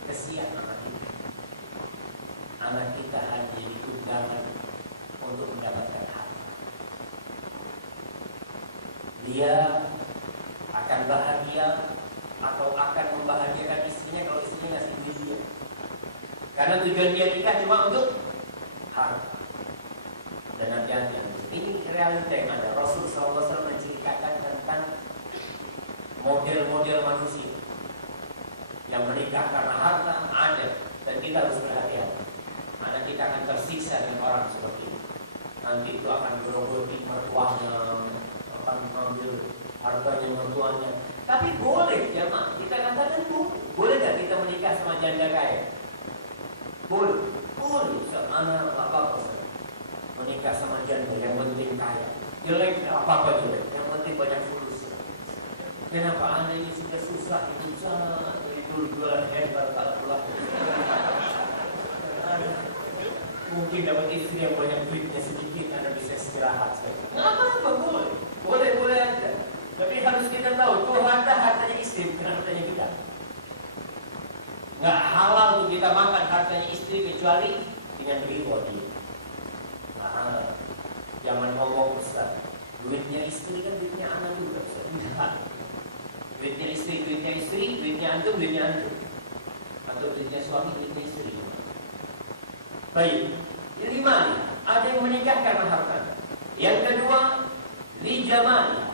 kesian anak kita. Anak kita hanya jadi tunggangan untuk mendapatkan harta. Dia akan bahagia atau akan membahagiakan istrinya kalau istrinya ngasih duit dia. Karena tujuan dia nikah cuma untuk harta. Dan hati-hati, ini realita yang ada. Rasulullah SAW menceritakan tentang model-model manusia yang menikah karena harta ada, dan kita harus berhati-hati. Karena kita akan tersiksa dengan orang seperti itu. Nanti itu akan beroboti mertuanya, akan mengambil hartanya mertuanya. Tapi boleh ya mak, kita katakan boleh gak kita menikah sama janda kaya? Boleh, sama anak apa-apa. menikah sama janda, yang penting kaya. Jelek apa-apa jelek, yang penting banyak fulus. Kenapa anak ini sudah susah hidup sana, dulu jualan herbal kalau pulang. Mungkin dapat istri yang banyak duitnya sedikit, Anda bisa istirahat. Apa-apa boleh aja. Tapi harus kita tahu, Tuhan dah hartanya istri, bukan hartanya kita. Nggak halal untuk kita makan hartanya istri kecuali dengan ridho dia. Nah, jangan ngomong besar. Duitnya istri kan duitnya anak juga besar. Duitnya istri, duitnya antum, atau duitnya suami, duitnya istri. Baik, yang lima, ada yang menikah karena harta. Yang kedua, li jamal,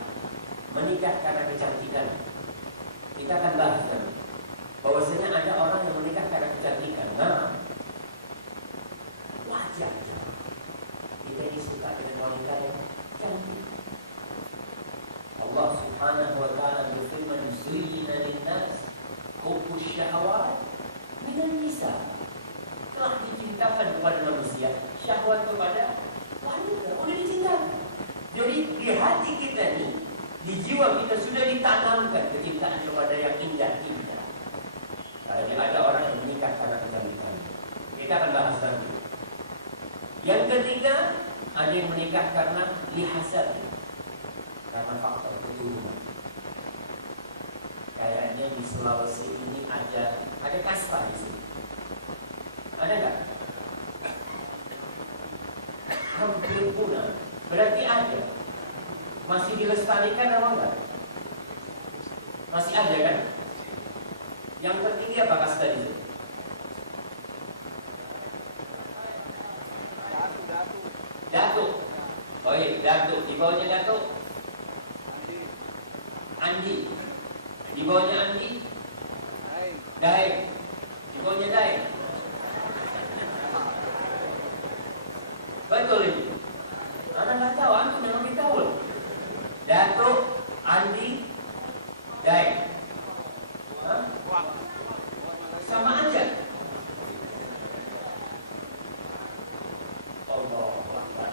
menikah karena kecantikan. Kita akan bahas nanti bahwasanya ada orang yang menikah karena kecantikan. Nah, wajar kita ini suka dengan wanita yang cantik. Allah Subhanahu wa ta'ala berfirman, "Zuyyina lin-nas hubbus syahawat minan nisa." Telah dicintakan kepada manusia syahwat kepada wanita, udah dicintakan. Jadi di hati kita nih, di jiwa kita sudah ditanamkan kecintaan kepada yang indah-indah. Jadi ada orang yang menikah karena kecantikan. Kita akan bahas nanti. Yang ketiga, ada yang menikah karena lihasad, karena faktor keturunan. Kayaknya di Sulawesi ini ada kasta di sini. Ada nggak? Hampir punah. Berarti ada. Masih dilestarikan apa enggak? Masih ada kan? Yang tertinggi apa kasta itu? Datuk. Oh iya, Datuk. Di bawahnya Datuk Andi. Di bawahnya Andi Daeng. Di bawahnya Daeng. Betul ini. Anak nggak tahu, antum memang kita tahu. Datuk Andi Daeng. Sama aja. Allah,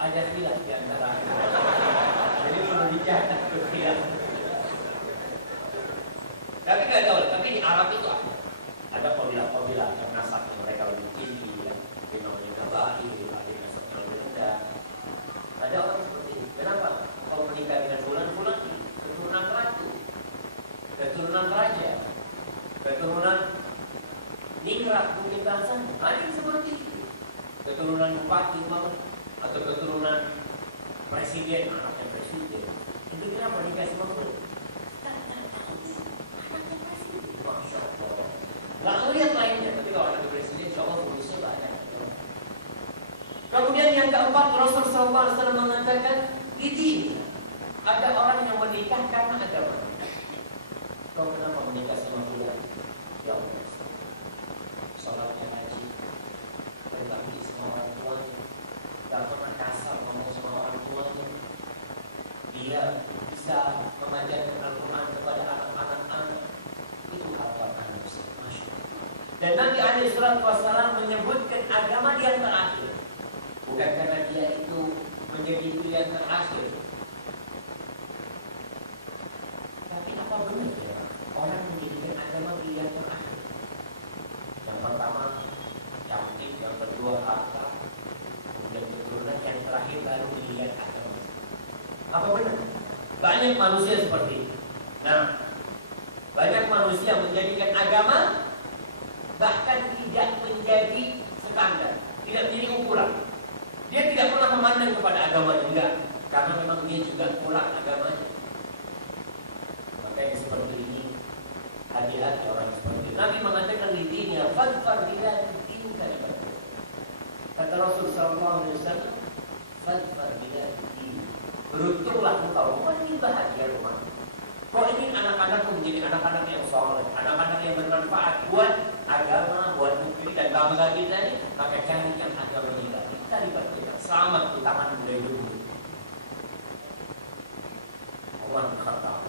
ada khilaf di antara. Jadi perlu dicatat tuh khilaf. Tapi nggak tahu. Tapi di Arab itu ada kabilah yang nasab mereka lebih tinggi, yang fenomena baik, ada nasab yang lebih rendah. Ada orang seperti ini. Kenapa? Kalau menikah dengan bulan keturunan ratu, keturunan raja, keturunan ningrat mungkin sana. Ada yang seperti itu. Keturunan bupati atau keturunan presiden, anaknya presiden. Itu kenapa nikah sama bulan? Masya Allah. Lalu lihat lainnya, tapi kalau anak presiden, insya Allah bonusnya banyak. Kemudian yang keempat, Rasulullah SAW mengatakan, di ada orang yang menikah karena agama. Kau kenapa menikah sama bulan? Ya Allah, sholatnya haji, berbakti sama orang tuanya, gak pernah kasar ngomong sama orang tuanya. Dia bisa mengajarkan Al-Quran kepada anak-anak. Itu harapan manusia. Masya Allah. Dan Nabi alaihi salatu wassalam menyebutkan agama dia terakhir. Bukan karena dia itu menjadi pilihan terakhir. Tapi apa benar ya? Orang menjadikan agama pilihan terakhir. Yang pertama cantik, yang kedua harta, kemudian keturunan, yang terakhir baru pilihan agama. Apa benar? Banyak manusia seperti itu. Nah, banyak manusia menjadikan agama bahkan tidak menjadi standar, tidak menjadi ukuran. Dia tidak pernah memandang kepada agamanya, enggak, karena memang dia juga kurang agamanya. Makanya seperti ini, hati-hati orang seperti itu. Nabi mengatakan di dunia, fadfar bila ditinka ibadah. Kata Rasul SAW, fadfar bila ditinka. Beruntunglah engkau, bukan ini bahagia rumah. Kau ingin anak-anakku menjadi anak-anak yang soleh, anak-anak yang bermanfaat buat agama, buat negeri dan bangsa kita ini, maka carikan agama kita. Kita dipercaya selamat di tangan budaya dulu. Umar bin Khattab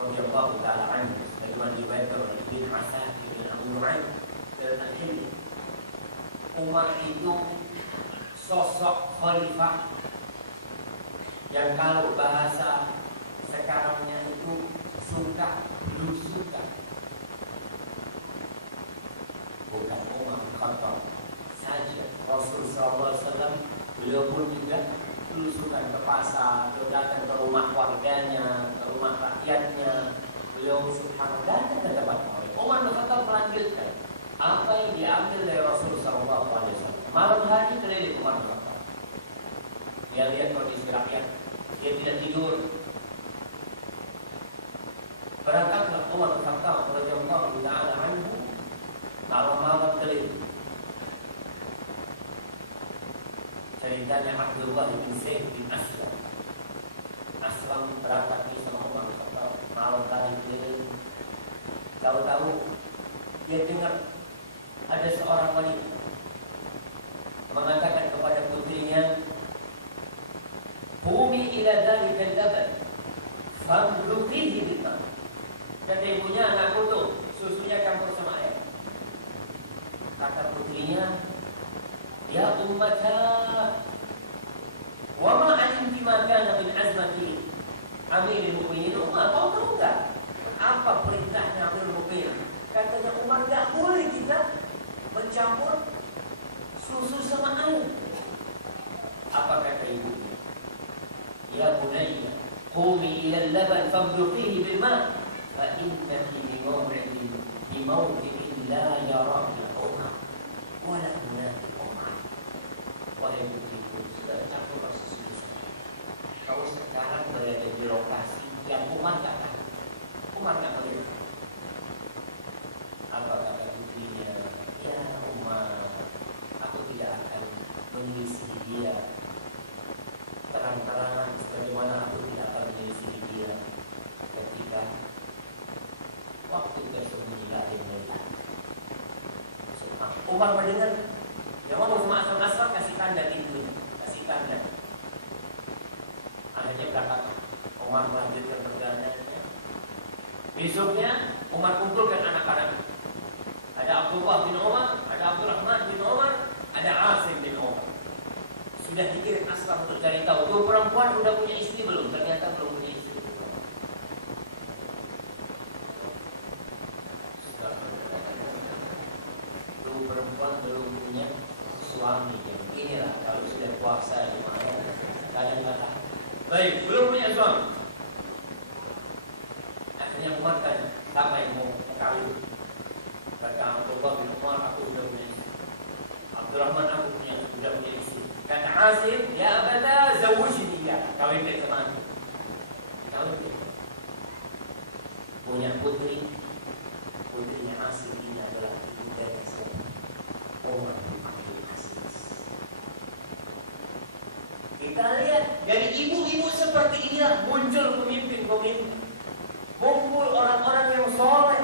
radhiyallahu ta'ala anhu, sebagaimana diriwayatkan oleh Ibnu Hasan, Ibnu Abu Nu'aim dan Al-Hilmi. Umar itu sosok khalifah yang kalau bahasa sekarangnya itu suka belusukan. Bukan Umar bin Khattab saja, Rasul SAW beliau pun juga belusukan ke pasar, beliau datang ke rumah warganya, ke rumah rakyatnya. Beliau subhanallah datang ke tempat orang. Umar bin Khattab melanjutkan apa yang diambil dari Rasul SAW. Malam hari keliling Umar bin Khattab. Dia lihat kondisi rakyat, dia tidak tidur. Berangkatlah Umar bin Khattab radhiyallahu ta'ala anhu malam-malam keliling. Ceritanya Abdullah bin Zaid bin Aslam. Aslam berangkat nih sama Umar bin Khattab malam hari keliling. Tahu-tahu dia dengar ada seorang wanita mengatakan kepada putrinya, "Qumi ila dhalika al-laban famluqihi bil-ma." Kata ibunya, anakku tuh susunya campur sama air. Kata putrinya, "Ya ummata, wa ma 'alimti ma kana min azmati Amirul Mukminin Umar." Kau tahu enggak apa perintahnya Amirul Mukminin? Katanya Umar, enggak boleh kita mencampur susu sama air. Apa kata ibunya? "Ya bunayya, qumi ila al-laban famluqihi bil-ma, fa innaki bi mawdi'in la yaraka Umar wa la yunadi Umar." Wahai putriku, sudah campur susu. Kau sekarang berada di lokasi yang Umar tak tahu. Umar tak melihat. Apa kata putrinya? "Ya Umar, aku tidak akan menyelisihi dia terang-terangan sebagaimana aku tidak akan menyelisihi dia ketika waktu tersembunyi lahir melihat." Umar mendengar, dia ngomong sama Aslam, kasih tanda itu, kasih tanda. Akhirnya berangkat Umar melanjutkan perjalanannya. Besoknya Umar kumpulkan anak-anak. Ada Abdullah bin Umar, ada Abdurrahman bin Umar, ada Asim bin Umar. Sudah dikirim Aslam untuk cari tahu, tuh perempuan sudah punya istri belum? Ternyata belum punya istri. Tuh perempuan belum punya suami. Inilah kalau sudah puasa lumayan. Kadang-kadang baik, belum punya suami. Akhirnya Umar tanya, siapa yang mau kawin? Kata Abdullah bin Umar, aku sudah punya istri. Abdurrahman, aku sudah punya istri. Kata Asim, ya abada zawujni ya. Kawin dari teman. Kawin dari punya putri. Putrinya Asim ini adalah ibu dari Umar bin Abdul Aziz. Kita lihat dari ibu-ibu seperti inilah muncul pemimpin-pemimpin. Muncul orang-orang yang soleh.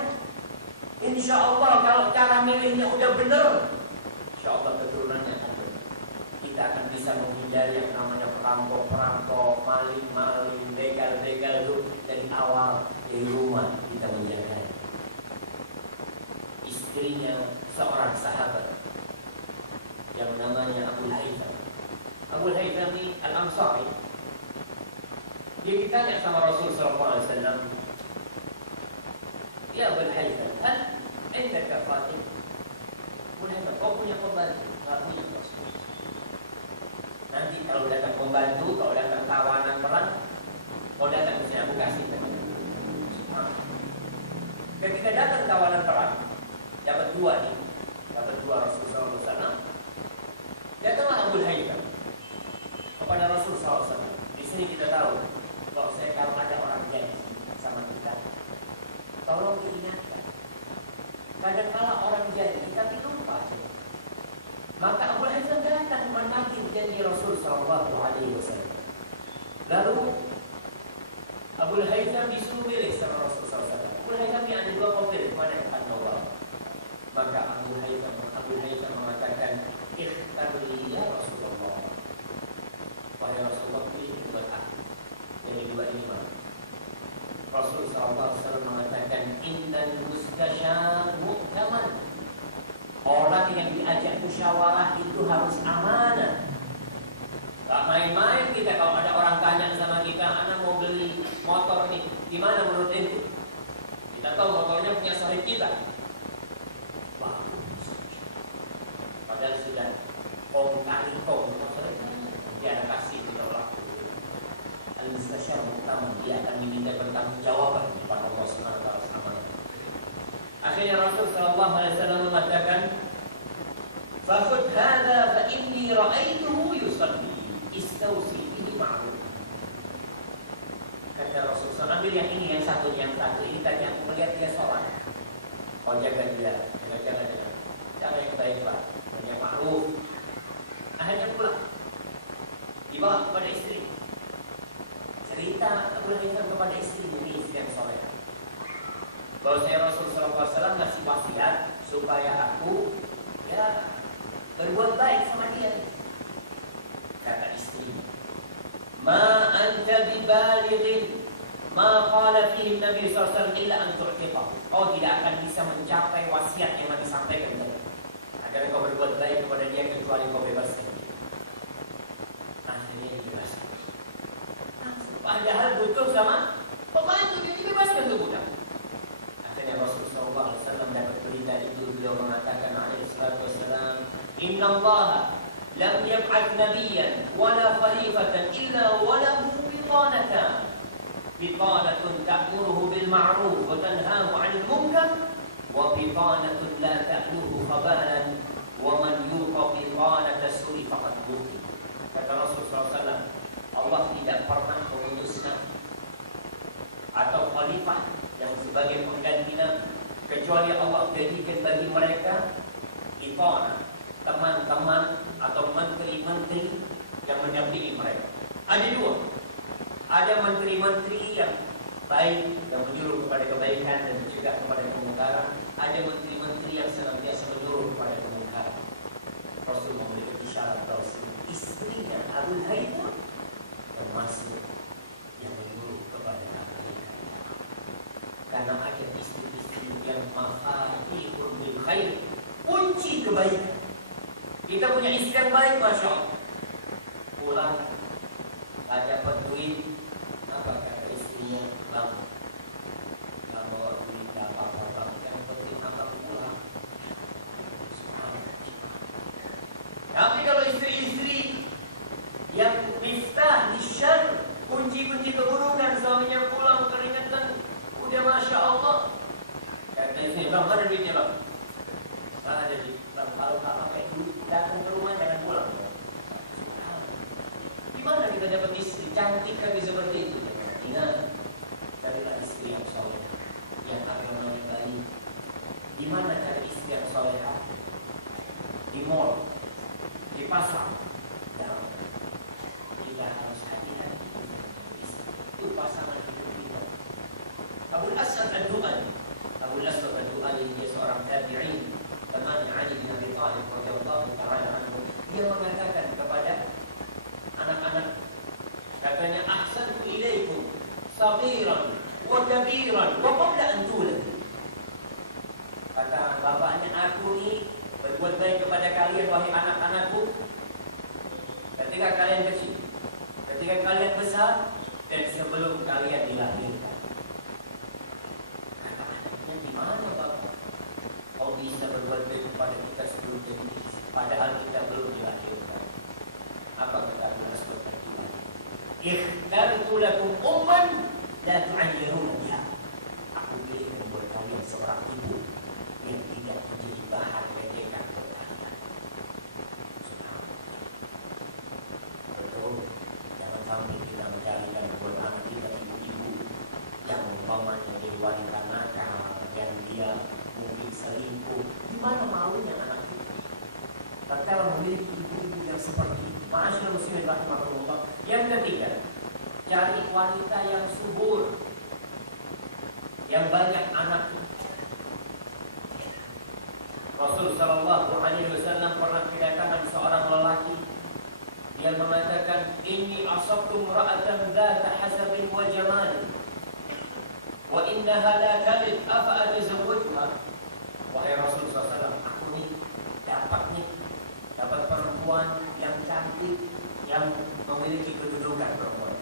Insya Allah kalau cara milihnya udah benar, insya Allah keturunannya akan benar. Kita akan bisa menghindari yang namanya perampok-perampok, maling-maling, begal-begal itu dari awal dari rumah kita menjaga. Istrinya seorang sahabat yang namanya Abu Haytham. Abu Haytham Al-Ansari. Dia ditanya sama Rasul SAW, "Ya Abu Haytham, hal indaka khatib?" Abu Haytham, kau punya pembantu? Enggak punya, Rasul. Nanti kalau datang pembantu, kalau datang tawanan perang, kau datang ke sini, aku kasih. Ketika datang tawanan perang, dapat dua nih, dapat dua Rasulullah SAW. Datanglah Abu Haytham kepada Rasulullah SAW. Di sini kita tahu, kalau ada orang janji sama kita, tolong diingatkan. Kadang-kala orang janji tapi lupa. Maka Abu Haytham datang menagih janji Rasul SAW. Lalu Abu Haytham disuruh milih sama Rasul SAW. Abu Haytham ini ada dua mobil, mana yang akan bawa? Maka Abu Haytham mengatakan, "Ikhtarli ya Rasulullah." Wahai Rasulullah, pilih buat aku. Jadi dua ini mana? Rasul SAW mengatakan, "Innal mustasyar mu'taman." Orang yang diajak musyawarah itu harus amanah. Gak main-main kita kalau ada orang tanya sama punya sahib kita. Bagus. Padahal sudah kong kali kong, dia ada kasih ditolak. Al-Mustasyar utama, dia akan diminta bertanggung kepada Allah Subhanahu wa taala. Akhirnya Rasul sallallahu alaihi wasallam mengatakan, "Fakhudh hadza fa inni ra'aituhu yusalli, istawsi bihi ma'ruf." Kata Rasul, ambil yang ini, yang satu. Ini tadi aku melihat dia sholat. Kau jaga dia, jangan. Cara yang baik, Pak, yang ma'ruf. Akhirnya pulang, dibawa kepada istri. Cerita kepada istri, ini istri yang soleh. Bahwa saya Rasulullah SAW ngasih wasiat supaya aku berbuat baik sama dia. Kata istri, "Ma anta bibalighin ma qala fihi Nabi SAW illa an tu'tiqa." Kau tidak akan bisa mencapai wasiat yang Nabi sampaikan tadi. Agar kau berbuat baik kepada dia kecuali kau bebaskan dia. Akhirnya dibebaskan. Padahal butuh sama pembantu, dia dibebaskan tuh budak. Akhirnya Rasulullah SAW dapat berita itu, beliau mengatakan alaihi salatu wassalam, "Inna Allah lam yab'ath nabiyyan wala khalifatan illa walahu bitanatan. Bitanatun ta'muruhu bil ma'ruf wa tanhahu 'anil munkar wa bitanatun la ta'luhu khabalan wa man yuqa bitanata su'i faqad buqi." Kata Rasulullah SAW, Allah tidak pernah mengutus nabi atau khalifah yang sebagai pengganti nabi kecuali Allah jadikan bagi mereka itona, teman-teman atau menteri-menteri yang mendampingi mereka. Ada dua. Ada menteri-menteri yang baik, yang menyuruh kepada kebaikan dan juga kepada kemungkaran. Ada menteri-menteri yang senantiasa menyuruh kepada kemungkaran. Rasul memberikan isyarat bahwa istrinya Abu Haytham termasuk yang menyuruh kepada kebaikan. Karena ada istri-istri yang mafatihul bil khair, kunci kebaikan. Kita punya istri yang baik, masya Allah. Pulang ada duit, apa kata istrinya, bang, nggak bawa duit, nggak apa-apa, yang penting abang pulang. Tapi kalau istri-istri yang miftah disyar, kunci-kunci keburukan, suaminya pulang keringetan, udah masya Allah. Kata istri, bang, ada duitnya bang? Ada duit. Bang, kalau tak pakai duit, datang ke rumah jangan pulang. Gimana kita dapat istri cantik kami seperti itu? Ingat, carilah istri yang soleh, yang agamanya baik. Gimana cari istri yang soleh? Di mall, di pasar, kita harus hati-hati. Itu pasangan hidup kita. Abul Aswad Ad-Du'ali, dia seorang tabi'in, teman Ali bin Abi Thalib radhiyallahu ta'ala anhu. Dia mengatakan kepada anak-anak, katanya, "Ahsantu ilaikum saghiran wa kabiran wa qabla an tulad." Kata bapaknya, aku ni berbuat baik kepada kalian wahai anak-anakku ketika kalian kecil, ketika kalian besar, dan sebelum kalian dilahirkan. Kata anaknya, gimana bapak? Kau bisa berbuat baik kepada kita sebelum jadi istri, padahal kita belum dilahirkan. Apa kata Rasul kita? Ikhtartu lakum umman la tu'ayyiruna biha. Aku pilihkan buat kalian seorang ibu yang tidak menjadi bahan ledekan buat kalian. Betul, jangan sampai kita mencarikan buat anak kita ibu-ibu yang umpamanya jadi wanita nakal dan dia mungkin selingkuh. Gimana maunya anak kita? Tatkala memiliki ibu-ibu yang seperti itu. Ma'asyiral muslimin rahimahullah. Yang ketiga, cari wanita yang subur, yang banyak anak. Rasul sallallahu alaihi wasallam pernah kedatangan seorang lelaki. Dia mengatakan, "Inni asabtu imra'atan dzata hasabin wa jamal, wa innaha la talid, afa atazawwajha?" Wahai Rasul sallallahu alaihi wasallam, aku ni dapat perempuan yang cantik, yang memiliki kedudukan perempuan.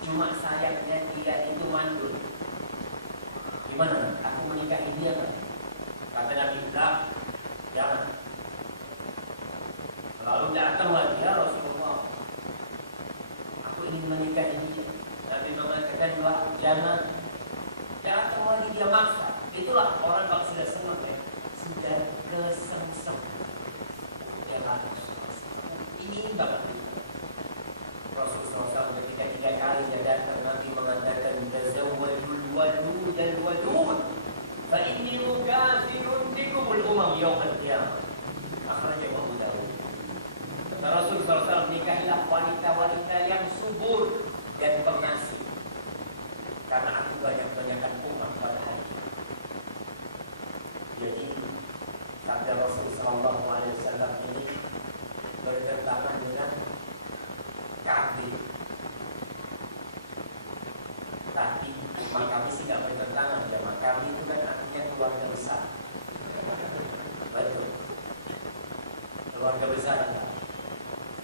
Cuma sayangnya dia itu mandul. Gimana? Aku menikahi dia kan? yaumil qiyamah. Akhrajahu Abu Dawud. Kata Rasul SAW, nikahilah wanita-wanita yang subur dan pengasih, karena aku banyak-banyakan umat pada hari ini. Jadi sabda Rasul SAW ini bertentangan dengan kafir. Tapi kami sih nggak bertentangan, ya. Kami itu kan artinya keluarga besar. Betul. Keluarga besar enggak?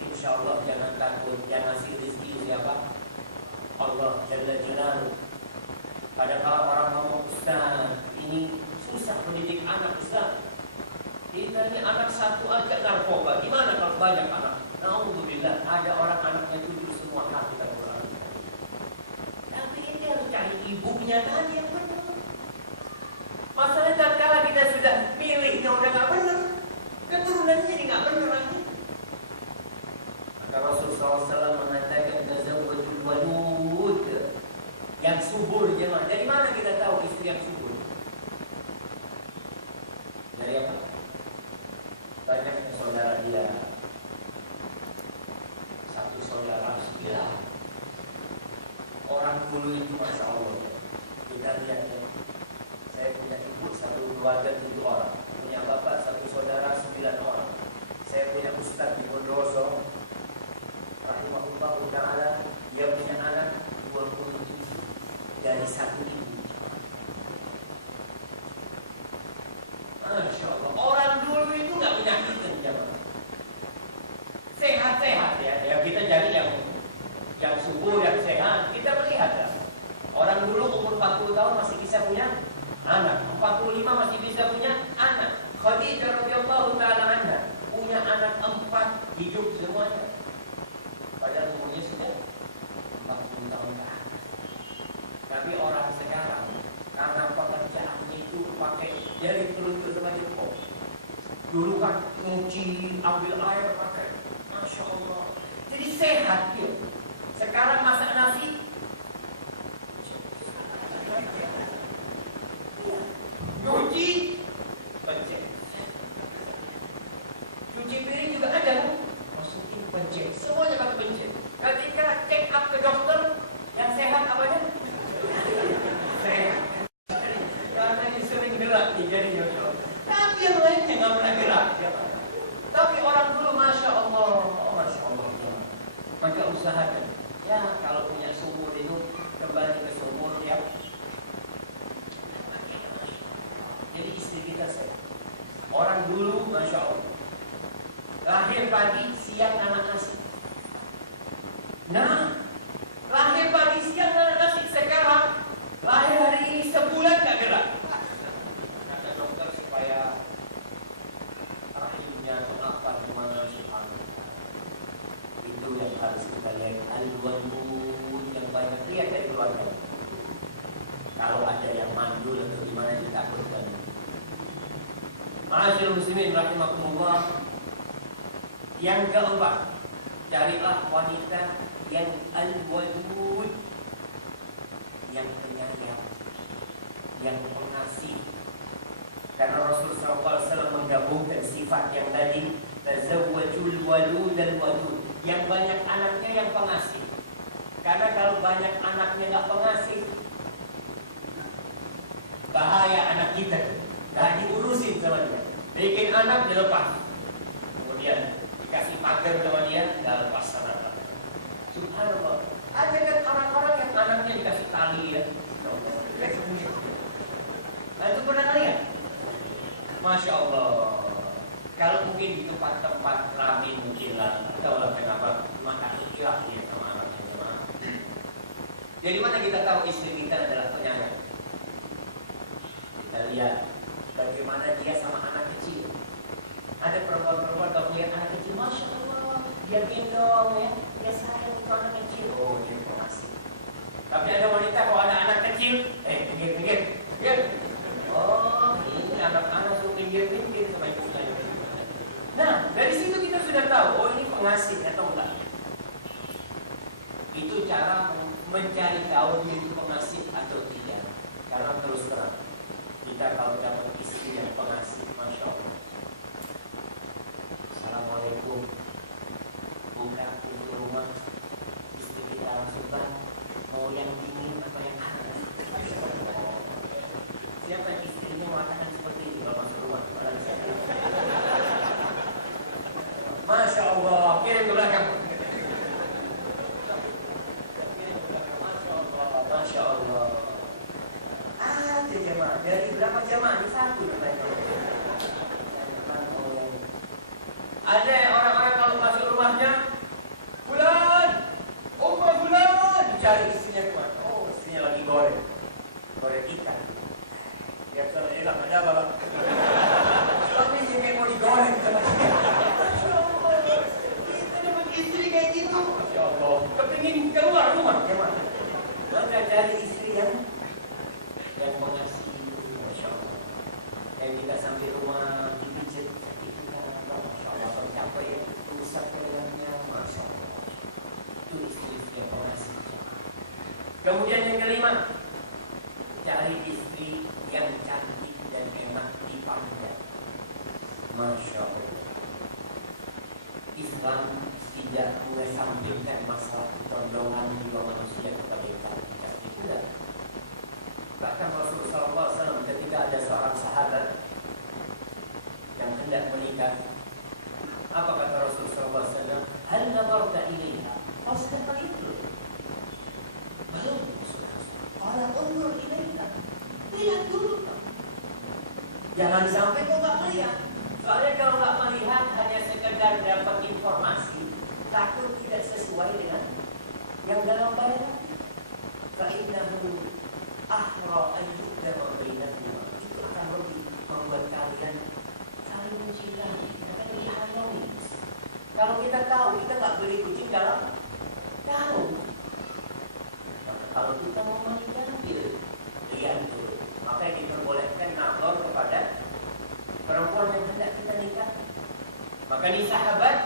Insya Allah jangan takut. Yang ngasih rezeki siapa? Allah Jalla Jalaluhu. Kadang-kadang orang ngomong, Ustaz, ini susah mendidik anak, Ustaz. Kita ini anak satu aja narkoba. Gimana kalau banyak anak? Alhamdulillah, ada orang anaknya 7 semua hafid Al-Quran. Tapi ini harus cari ibunya tadi yang benar. Masalahnya tatkala kita sudah milihnya udah nggak benar, keturunannya jadi nggak benar lagi. Maka Rasulullah SAW mengatakan tazawwajul walud, yang subur jemaah. Dari mana kita tahu istri yang subur? Dari apa? Banyaknya saudara dia. Satu saudara 9. Orang dulu itu Masya Allah. Kita lihat ya. Saya punya ibu satu keluarga 7 orang. Punya bapak satu saudara 9 orang. Saya punya ustaz di Bondowoso, rahimahullah ta'ala, dia punya anak 27 dari satu ibu. Masya Allah. Orang dulu itu nggak menyakitin jamaah. Sehat-sehat ya. Ya kita jadi yang subur, yang sehat. Kita melihat ya. Orang dulu umur 40 tahun masih bisa punya anak, 45 masih bisa punya anak. Khadijah radhiyallahu ta'ala anha punya anak 4, hidup semuanya. Padahal umurnya sudah 40 tahun ke atas. Tapi orang sekarang karena pekerjaannya itu pakai jari telunjuk sama jempol. Dulu kan nyuci, ambil air pakai, Masya Allah. Jadi sehat dia. Sekarang masak nasi, nyuci, pencet. Cuci piring juga ada kan? Masukin pencet. Semuanya pakai pencet. Ketika check up ke dokter, yang sehat apanya? Sehat. Karena ini sering gerak nih jadinya. Tapi yang lainnya nggak pernah gerak. Tapi orang dulu Masya Allah, Masya Allah. Maka usahakan. Ya kalau punya sumur itu kembali ke sumur ya. Jadi istri kita sehat. Orang dulu Masya Allah, lahir pagi, siang anak nasi. Nah, lahir pagi, siang anak nasi. Sekarang lahir hari ini sebulan gak gerak. Kata dokter supaya rahimnya atau apa gimana subhanallah. Itu yang harus kita lihat. Al-walud yang banyak lihat dari keluarga. Kalau ada yang mandul atau gimana ditakutkan. Ma'asyiral muslimin rahimakumullah. Yang keempat, carilah wanita yang al-walud, yang penyayang, yang pengasih. Karena Rasulullah SAW menggabungkan sifat yang tadi, tazawwajul walud dan walud, yang banyak anaknya yang pengasih. Karena kalau banyak anaknya nggak pengasih, bahaya anak kita, nggak diurusin sama dia. Bikin anak dilepas, kemudian dikasih pagar sama dia, nggak lepas sama anak. Subhanallah. Ada kan orang-orang yang anaknya dikasih tali ya. Nah, itu pernah lihat? Masya Allah. Kalau mungkin di tempat-tempat ramai mungkin lah, atau lah kenapa maka ikhlas dia sama anaknya sama. Jadi mana kita tahu istri kita adalah penyayang? Kita lihat bagaimana dia sama anak kecil. Ada perempuan-perempuan kalau melihat anak kecil, Masya Allah, dia gendong ya, dia sayang itu anak kecil. Oh, dia pengasih. Tapi ada wanita kalau ada anak kecil, pinggir. Oh, ini anak-anak suruh pinggir sama ibunya. Nah, dari situ kita sudah tahu, oh ini pengasih atau enggak. Itu cara mencari tahu dia itu pengasih atau tidak. Karena terus terang, kita kalau dapat istri yang pengasih, Masya Allah, Ada orang-orang kalau masuk rumahnya, Fulan, Umar Fulan, dicari istrinya kemana? Oh, istrinya lagi goreng ikan. Ya kalau enak ada apa bang? Tapi ini mau digoreng sama dia. Kita dapat istri kayak gitu. Ya Allah, kepingin keluar rumah gimana? Maka cari istri yang mengasihi, Masya Allah. Yang tidak sampai rumah dipijit, Masya Allah, tercapai rusak kelengarnya, Masya Allah. Itu istri yang pengasih. Kemudian yang kelima, cari istri yang cantik dan enak dipandang. Masya Allah. Islam tidak mengesampingkan masalah condongan jiwa manusia kepada yang cantik. Tidak. Bahkan Rasulullah SAW ketika ada seorang sahabat yang hendak menikah, apa kata Rasulullah SAW? Hal nabarta ilaiha, fasdaq itu. Belum. Orang undur ilaiha, lihat dulu. Jangan sampai kau tak melihat. Soalnya kalau tak melihat hanya sekedar dapat informasi, takut tidak sesuai dengan yang dalam bayangan. Fa'innahu ahra an yuqdama bainahuma. Itu akan lebih membuat kalian saling mencintai. Akan jadi harmonis. Kalau kita tahu, kita nggak beli kucing dalam karung. Kalau kita mau menikah, lihat dulu. Maka diperbolehkan nazar kepada perempuan yang hendak kita nikah. Maka ni sahabat,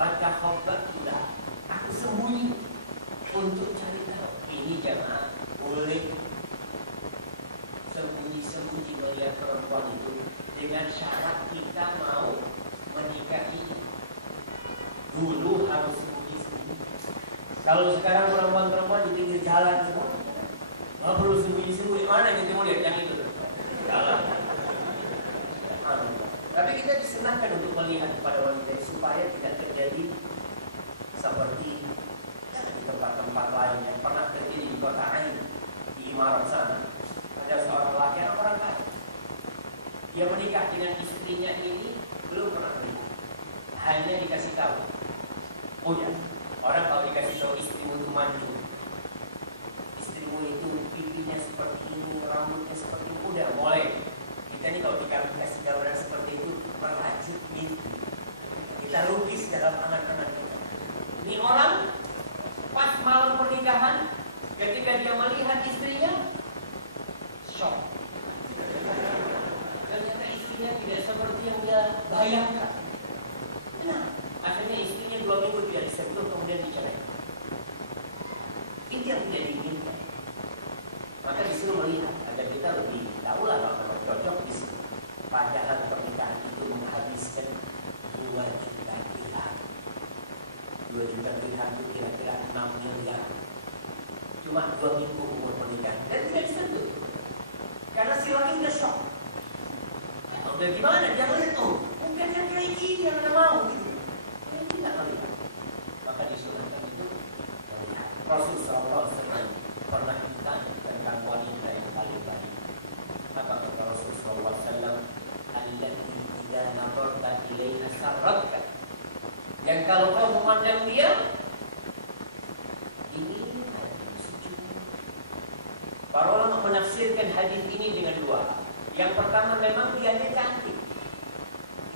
maka khabbatulah, aku sembunyi untuk cari tahu. Ini jemaah boleh sembunyi-sembunyi melihat perempuan itu dengan syarat kita mau menikahi. Dulu harus sembunyi-sembunyi. Kalau sekarang perempuan-perempuan di pinggir jalan semua, nggak perlu sembunyi-sembunyi. Mana yang mau lihat yang itu? Jalan. Tapi kita disenangkan untuk melihat kepada wanita supaya tidak terjadi seperti di tempat-tempat lain yang pernah terjadi di kota Ain, di Imarat sana. Ada seorang laki yang orang kaya. Dia menikah dengan istrinya ini belum pernah menikah. Hanya dikasih tahu. Oh ya, orang kalau dikasih tahu istrimu itu maju, istrimu itu pipinya seperti ini, rambutnya seperti ini, udah mulai. Kita ini kalau dikasih gambaran seperti itu merajut mimpi. Kita lukis dalam angan-angan kita. Ini orang pas malam pernikahan, ketika dia melihat istrinya, shock. Ternyata istrinya tidak seperti yang dia bayangkan. Nah, akhirnya istrinya 2 minggu tidak disentuh, kemudian dicerai. Itu yang tidak diinginkan. Maka disuruh melihat agar kita lebih tahulah kalau cocok di sini. Padahal pernikahan itu menghabiskan 2 juta dirham. 2 juta dirham itu kira-kira 6 miliar. Cuma 2 minggu umur pernikahan dan tidak disentuh. Karena si laki udah shock. Udah gimana? Dia melihat, oh, bukan yang kayak gini yang anda mau gitu. Dia tidak melihat. Maka disunahkan itu melihat. Rasulullah SAW pernah ditanya tentang wanita yang paling baik. Apa kata Rasulullah SAW? Allati idza nadarta ilaiha sarratka. Yang kalau kau memandang dia, ini sejuk. Para ulama menafsirkan hadis ini dengan 2. Yang pertama memang dia cantik.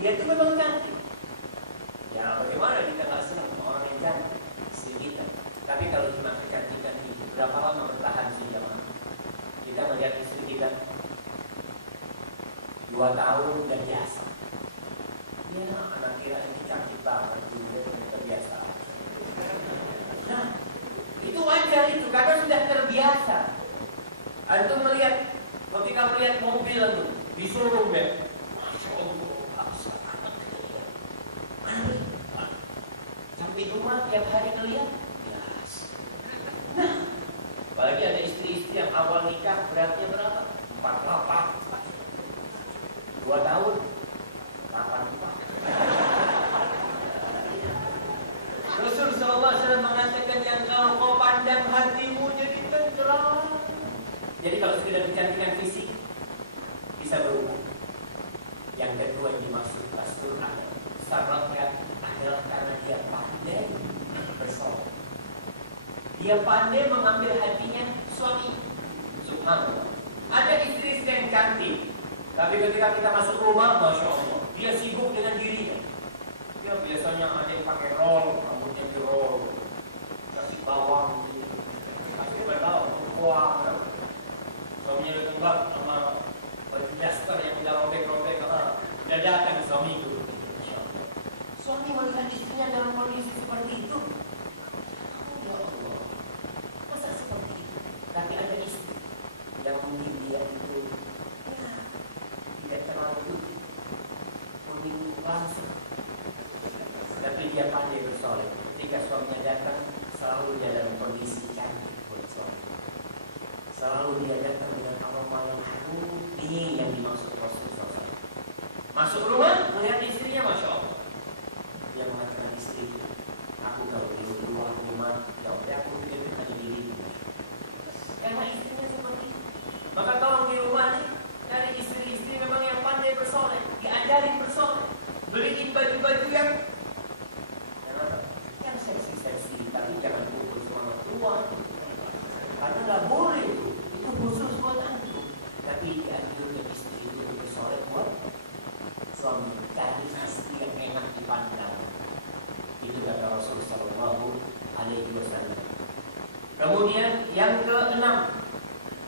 Dia itu memang cantik. Ya bagaimana kita nggak senang sama orang yang cantik? Sedikit. Tapi kalau cuma kecantikan itu, berapa lama bertahan sih jemaah? Kita melihat istri kita 2 tahun dan biasa. Ya anak kira ini cantik banget juga, terbiasa. Nah, itu wajar itu karena sudah terbiasa. Antum melihat, ketika melihat mobil itu di showroom ya, Masya Allah, sangat kecil. Sampai rumah tiap hari ngelihat, yes. Nah, apalagi ada istri-istri yang awal nikah beratnya berapa? 48. 2 tahun 84. Rasul sallallahu alaihi wasallam mengatakan yang kau pandang hatimu jadi tenteram. Jadi kalau sekedar kecantikan fisik bisa berubah. Yang kedua yang dimaksud Rasul adalah syaratnya adalah karena dia pandai bersolek. Dia pandai mengambil hatinya suami. Subhanallah. Ada istri yang cantik, tapi ketika kita masuk rumah, Masya Allah, dia sibuk dengan dirinya. Dia biasanya ada yang pakai roll, rambutnya di roll, kasih bawang, kasih bawang, kuah. Suaminya ditembak sama baju daster yang udah robek-robek, udah datang suami itu. Suami melihat istrinya dalam kondisi seperti itu. Ya Allah, masa seperti itu? Tapi ada istri yang mungkin dia itu tidak terlalu kuning langsung, tapi dia pandai bersolek. Ketika suaminya datang, selalu dia dalam kondisi cantik buat suami. Selalu dia datang dengan aroma yang harum, ini yang dimaksud Rasulullah SAW. Masuk rumah, melihat istrinya, Masya Allah. Dia mengatakan istri, aku kalau di luar rumah, ya udah aku pikir hanya diri. Karena istrinya seperti itu. Maka tolong di rumah nih, dari istri-istri memang yang pandai bersolek, diajarin bersolek, beliin baju-baju yang seksi-seksi, tapi jangan pukul sama tua. Karena nggak boleh itu khusus buat antum. Tapi dianjurkan istri itu bersolek buat suami, cari istri yang enak dipandang. Itu kata Rasulullah SAW. Kemudian yang keenam,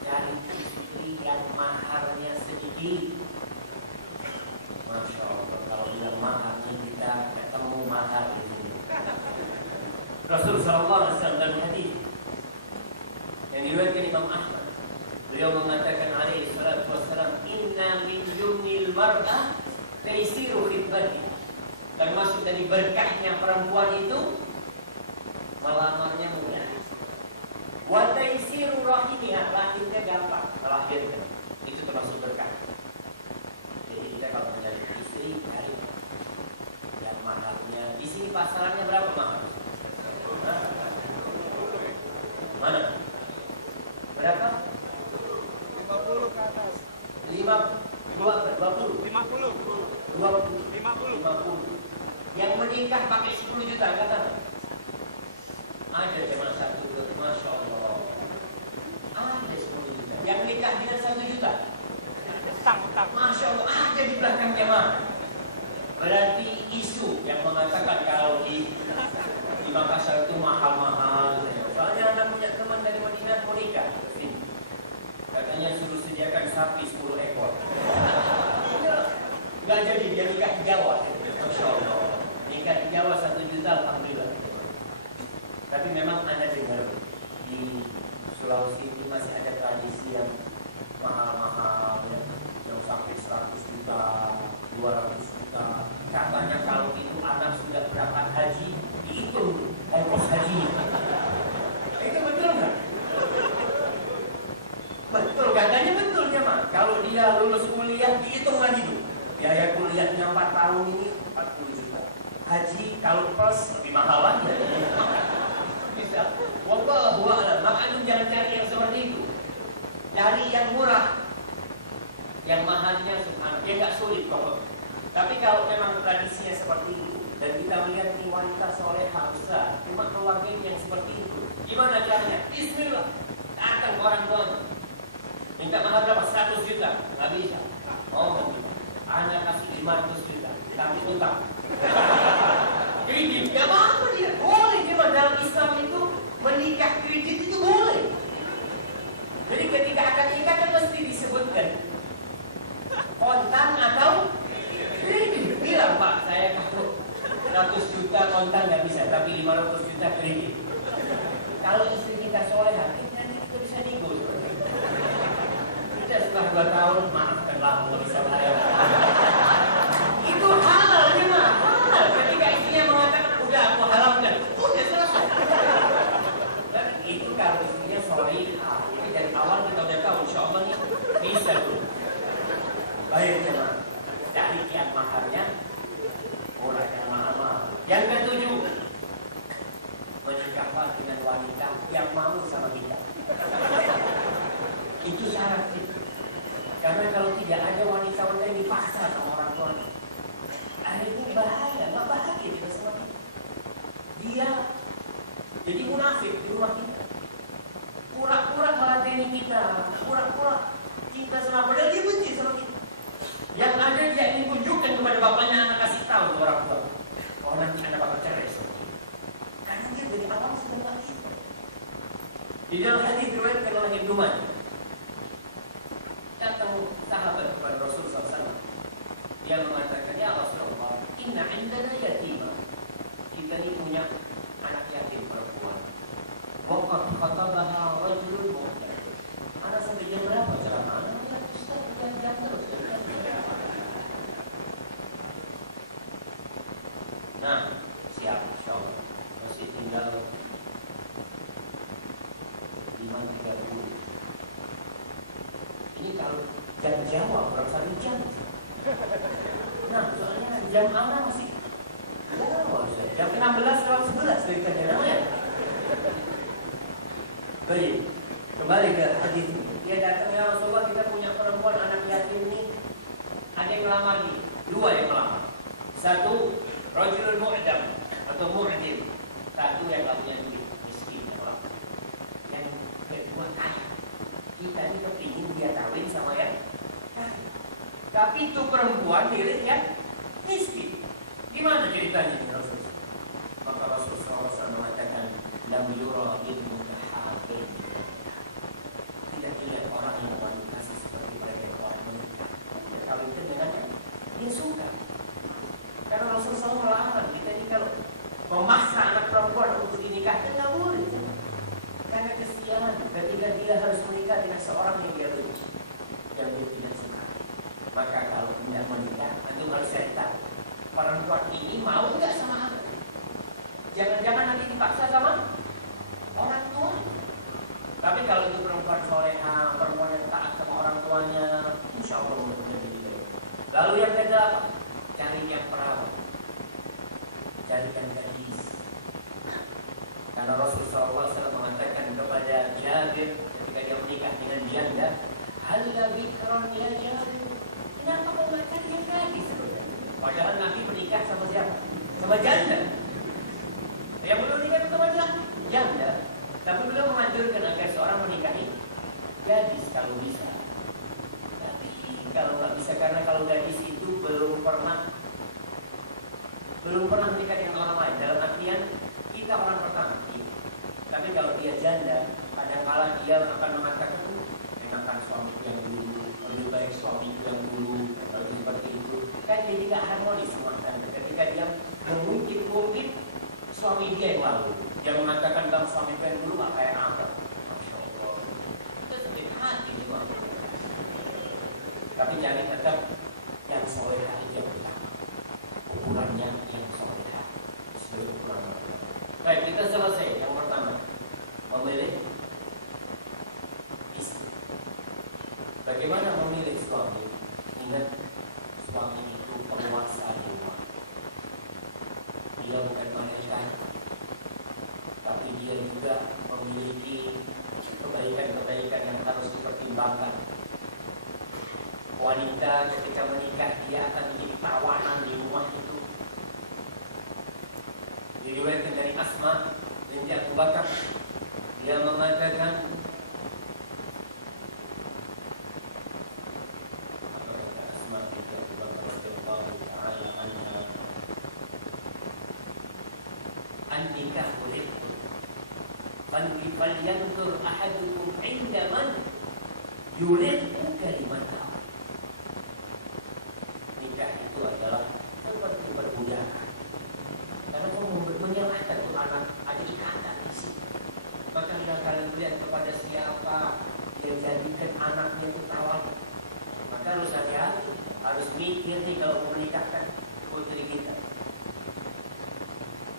cari istri yang maharnya sedikit. Masya Allah, kalau bilang maharnya kita ketemu mahar itu. Rasulullah SAW dalam hadis yang diriwayatkan Imam Ahmad, beliau mengatakan alaihi salatu wassalam, inna min jumnil mar'ah taisiru khidbati. Termasuk dari berkahnya perempuan itu melamarnya mudah. Wa taisiru rahimiha, lahirnya gampang melahirkan. Itu termasuk berkah. Jadi kita kalau mencari istri, cari yang maharnya. Di sini pasarannya berapa mahar? Mana? Berapa? 50 ke atas. 20. Yang menikah pakai 10 juta, kata ada cuma 1 juta, Masya Allah. Ada 10 juta. Yang nikah dengan 1 juta, Masya Allah, ada di belakang jemaah. Berarti isu yang mengatakan kalau di Makassar itu mahal-mahal. Soalnya anak punya teman dari Madinah mau nikah. Katanya suruh sediakan sapi 10 ekor. Enggak jadi, dia nikah di Jawa. Masya Allah. Nikah di Jawa 1 juta, alhamdulillah. Tapi memang Anda dengar di Sulawesi ini masih ada tradisi yang mahal-mahal, yang sampai 100 juta, 200 juta. Katanya kalau itu anak sudah berangkat haji, dihitung ongkos hajinya. Itu betul nggak? Betul, katanya betul ya Mak. Kalau dia lulus kuliah, dihitung lagi tuh. Biaya kuliahnya 4 tahun ini 40 juta. Haji kalau plus lebih mahal lagi. Bisa. Wallahu a'lam. Makanya jangan cari yang seperti itu. Cari yang murah. Yang mahalnya subhanallah. Ya nggak sulit kok. Tapi kalau memang tradisinya seperti itu dan kita melihat ini wanita solehah besar, cuma keluarganya yang seperti itu, gimana caranya? Bismillah. Datang ke orang tua. Minta mahar berapa? 100 juta. Nggak bisa. Oh, Anda kasih 500 juta. Tapi utang. Kredit. Gak apa-apa dia. Boleh. Cuma dalam Islam itu menikah kredit itu boleh. Jadi ketika akan nikah kan mesti disebutkan kontan atau kredit. Bilang Pak, saya kalau 100 juta kontan nggak bisa, tapi 500 juta kredit. Kalau istri kita solehah, kita bisa nego. Kita setelah 2 tahun, maafkanlah kalau bisa bayar. Itu halal nih mah, halal. Ketika istrinya mengatakan, udah aku halalkan, udah selesai. Dan itu kalau istrinya solehah, jadi dari awal kita udah tahu, insya Allah nih bisa tuh. Baik ya mah, cari yang maharnya, murah yang mahal-mahal. Yang ketujuh, menikahlah dengan wanita yang mau sama kita. Itu syarat itu. Karena kalau tidak ada wanita-wanita yang dipaksa sama orang tua, akhirnya bahaya. Jadi munafik di rumah kita. Pura-pura melatih kita, pura-pura cinta sama, padahal dia benci sama kita. Yang ada dia ingin tunjukkan kepada bapaknya, anak kasih tahu ke orang tua. Oh nanti anak bakal cerai sama dia. Karena dia dari awal sudah nggak kita. Di dalam hadis diriwayatkan oleh Ibnu Majah, datang sahabat kepada Rasulullah SAW. Dia mengatakan, ya Rasulullah, inna indana yatimah. Kita ini punya anak yatim perempuan. Waqad khatabaha rajulun mu'min. Anak sampai jam berapa ceramah? Anak Ustaz jam terus. Nah, siap insyaallah. Masih tinggal 5.30. Ini kalau jam Jawa berapa satu jam? Nah, soalnya jam anak masih jam 16 lewat 11 dari kajian ya. Baik, kembali ke hadis ini. Dia datang, ya Rasulullah, kita punya perempuan anak yatim ini. Ada yang melamar nih, 2 yang melamar. Satu, rajulul mu'dam atau mu'dim. Satu yang gak punya duit, miskin orang. Yang kedua kaya. Kita ini kepingin dia kawin sama yang kaya. Tapi itu perempuan milik yang miskin. Gimana ceritanya ini Rasulullah? Maka Rasulullah SAW mengatakan, lam yura ilmu kahabir. Tidak dilihat orang yang wanita seperti mereka orang menikah. Kawinkan dengan yang dia suka. Karena Rasulullah SAW melarang kita ini kalau memaksa anak perempuan untuk dinikahkan nggak boleh. Karena kesian ketika dia harus menikah dengan seorang yang dia benci, yang dia tidak suka. Maka kalau tidak menikah, itu harus cerita. Perempuan ini mau nggak sama anak? Jangan-jangan nanti dipaksa sama orang tua. Tapi kalau itu perempuan soleha, perempuan yang taat sama orang tuanya, insya Allah menjadi baik. Lalu yang kedua, cari yang perawat, carikan gadis. Karena Rasulullah SAW mengatakan kepada Jabir ketika dia menikah dengan janda, halla bikran ya Jabir, kenapa kau nggak cari yang gadis? Padahal Nabi menikah sama siapa? Sama janda. Yang belum nikah sama janda. Tapi beliau menganjurkan agar seorang menikahi gadis kalau bisa. Tapi kalau nggak bisa, karena kalau gadis itu belum pernah menikah dengan orang lain. Dalam artian kita orang pertama. Tapi kalau dia janda, kadang-kala dia akan mengatakan, enakan suami yang dulu, lebih baik suami yang dulu, kalau seperti itu. Kan dia tidak harmonis sama tanda. Ketika dia mengungkit suami dia yang lalu, dia mengatakan dalam suami yang dulu nggak kayak apa. Masya Allah, itu sedih hati juga. Tapi jangan tetap yang solehah aja pertama. Ukurannya yang solehah. Seluruh ukuran. Baik, kita selesai. Yang pertama, memilih istri. Bagaimana memilih suami? Ingat, suami itu penguasa di rumah. Dia bukan malaikat, tapi dia juga memiliki kebaikan-kebaikan yang harus dipertimbangkan. Wanita ketika menikah dia akan menjadi tawanan di rumah itu. Diriwayatkan dari Asma binti Abu Bakar, dia mengatakan, an-nikah rifqun falyanzur ahadukum 'inda man yuridhu kalimatahu. Nikah itu adalah seperti perbudakan. Karena kamu menyerahkan ke anak, ada ikatan di sini. Maka kalian melihat kepada siapa dia jadikan anaknya itu tawar. Maka harus hati-hati, harus mikir nih kalau menikahkan putri kita.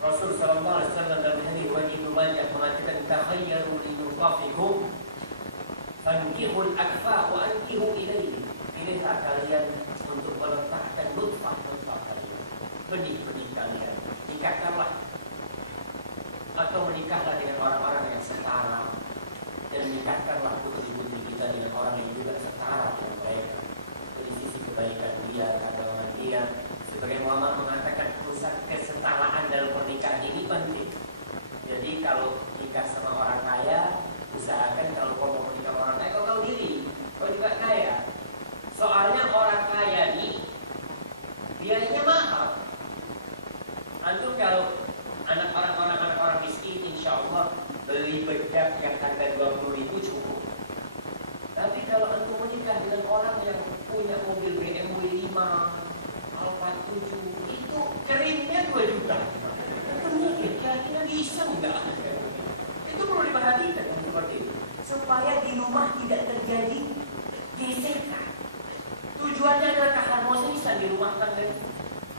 Rasul sallallahu alaihi wasallam dalam hadis riwayat Ibnu Majah mengatakan, takhayyaru li nufafikum fankihul akfa wa ankihu ilayhi. Pilihlah kalian untuk meletakkan nutfah kalian, benih-benih kalian, nikahkanlah atau menikahlah dengan orang-orang yang setara, dan nikahkanlah putri-putri kita dengan orang yang juga setara dengan mereka dari sisi kebaikan dia, keagamaan dia. Sebagai Muhammad mengatakan, pusat kesetaraan dalam pernikahan ini penting. Jadi kalau nikah sama orang kaya, usahakan kalau kau mau nikah sama orang kaya, kau tahu diri, kau juga kaya. Soalnya orang kaya nih biayanya mahal. Antum kalau anak orang miskin, insya Allah beli bedak yang harga 20.000 cukup. Tapi kalau antum menikah dengan orang yang punya mobil BMW 5, Alfa 7, itu kerimnya 2 juta. Itu mikir, kira-kira bisa enggak? Itu perlu diperhatikan seperti itu, supaya di rumah tidak terjadi gesekan. Tujuannya adalah keharmonisan di rumah tangga.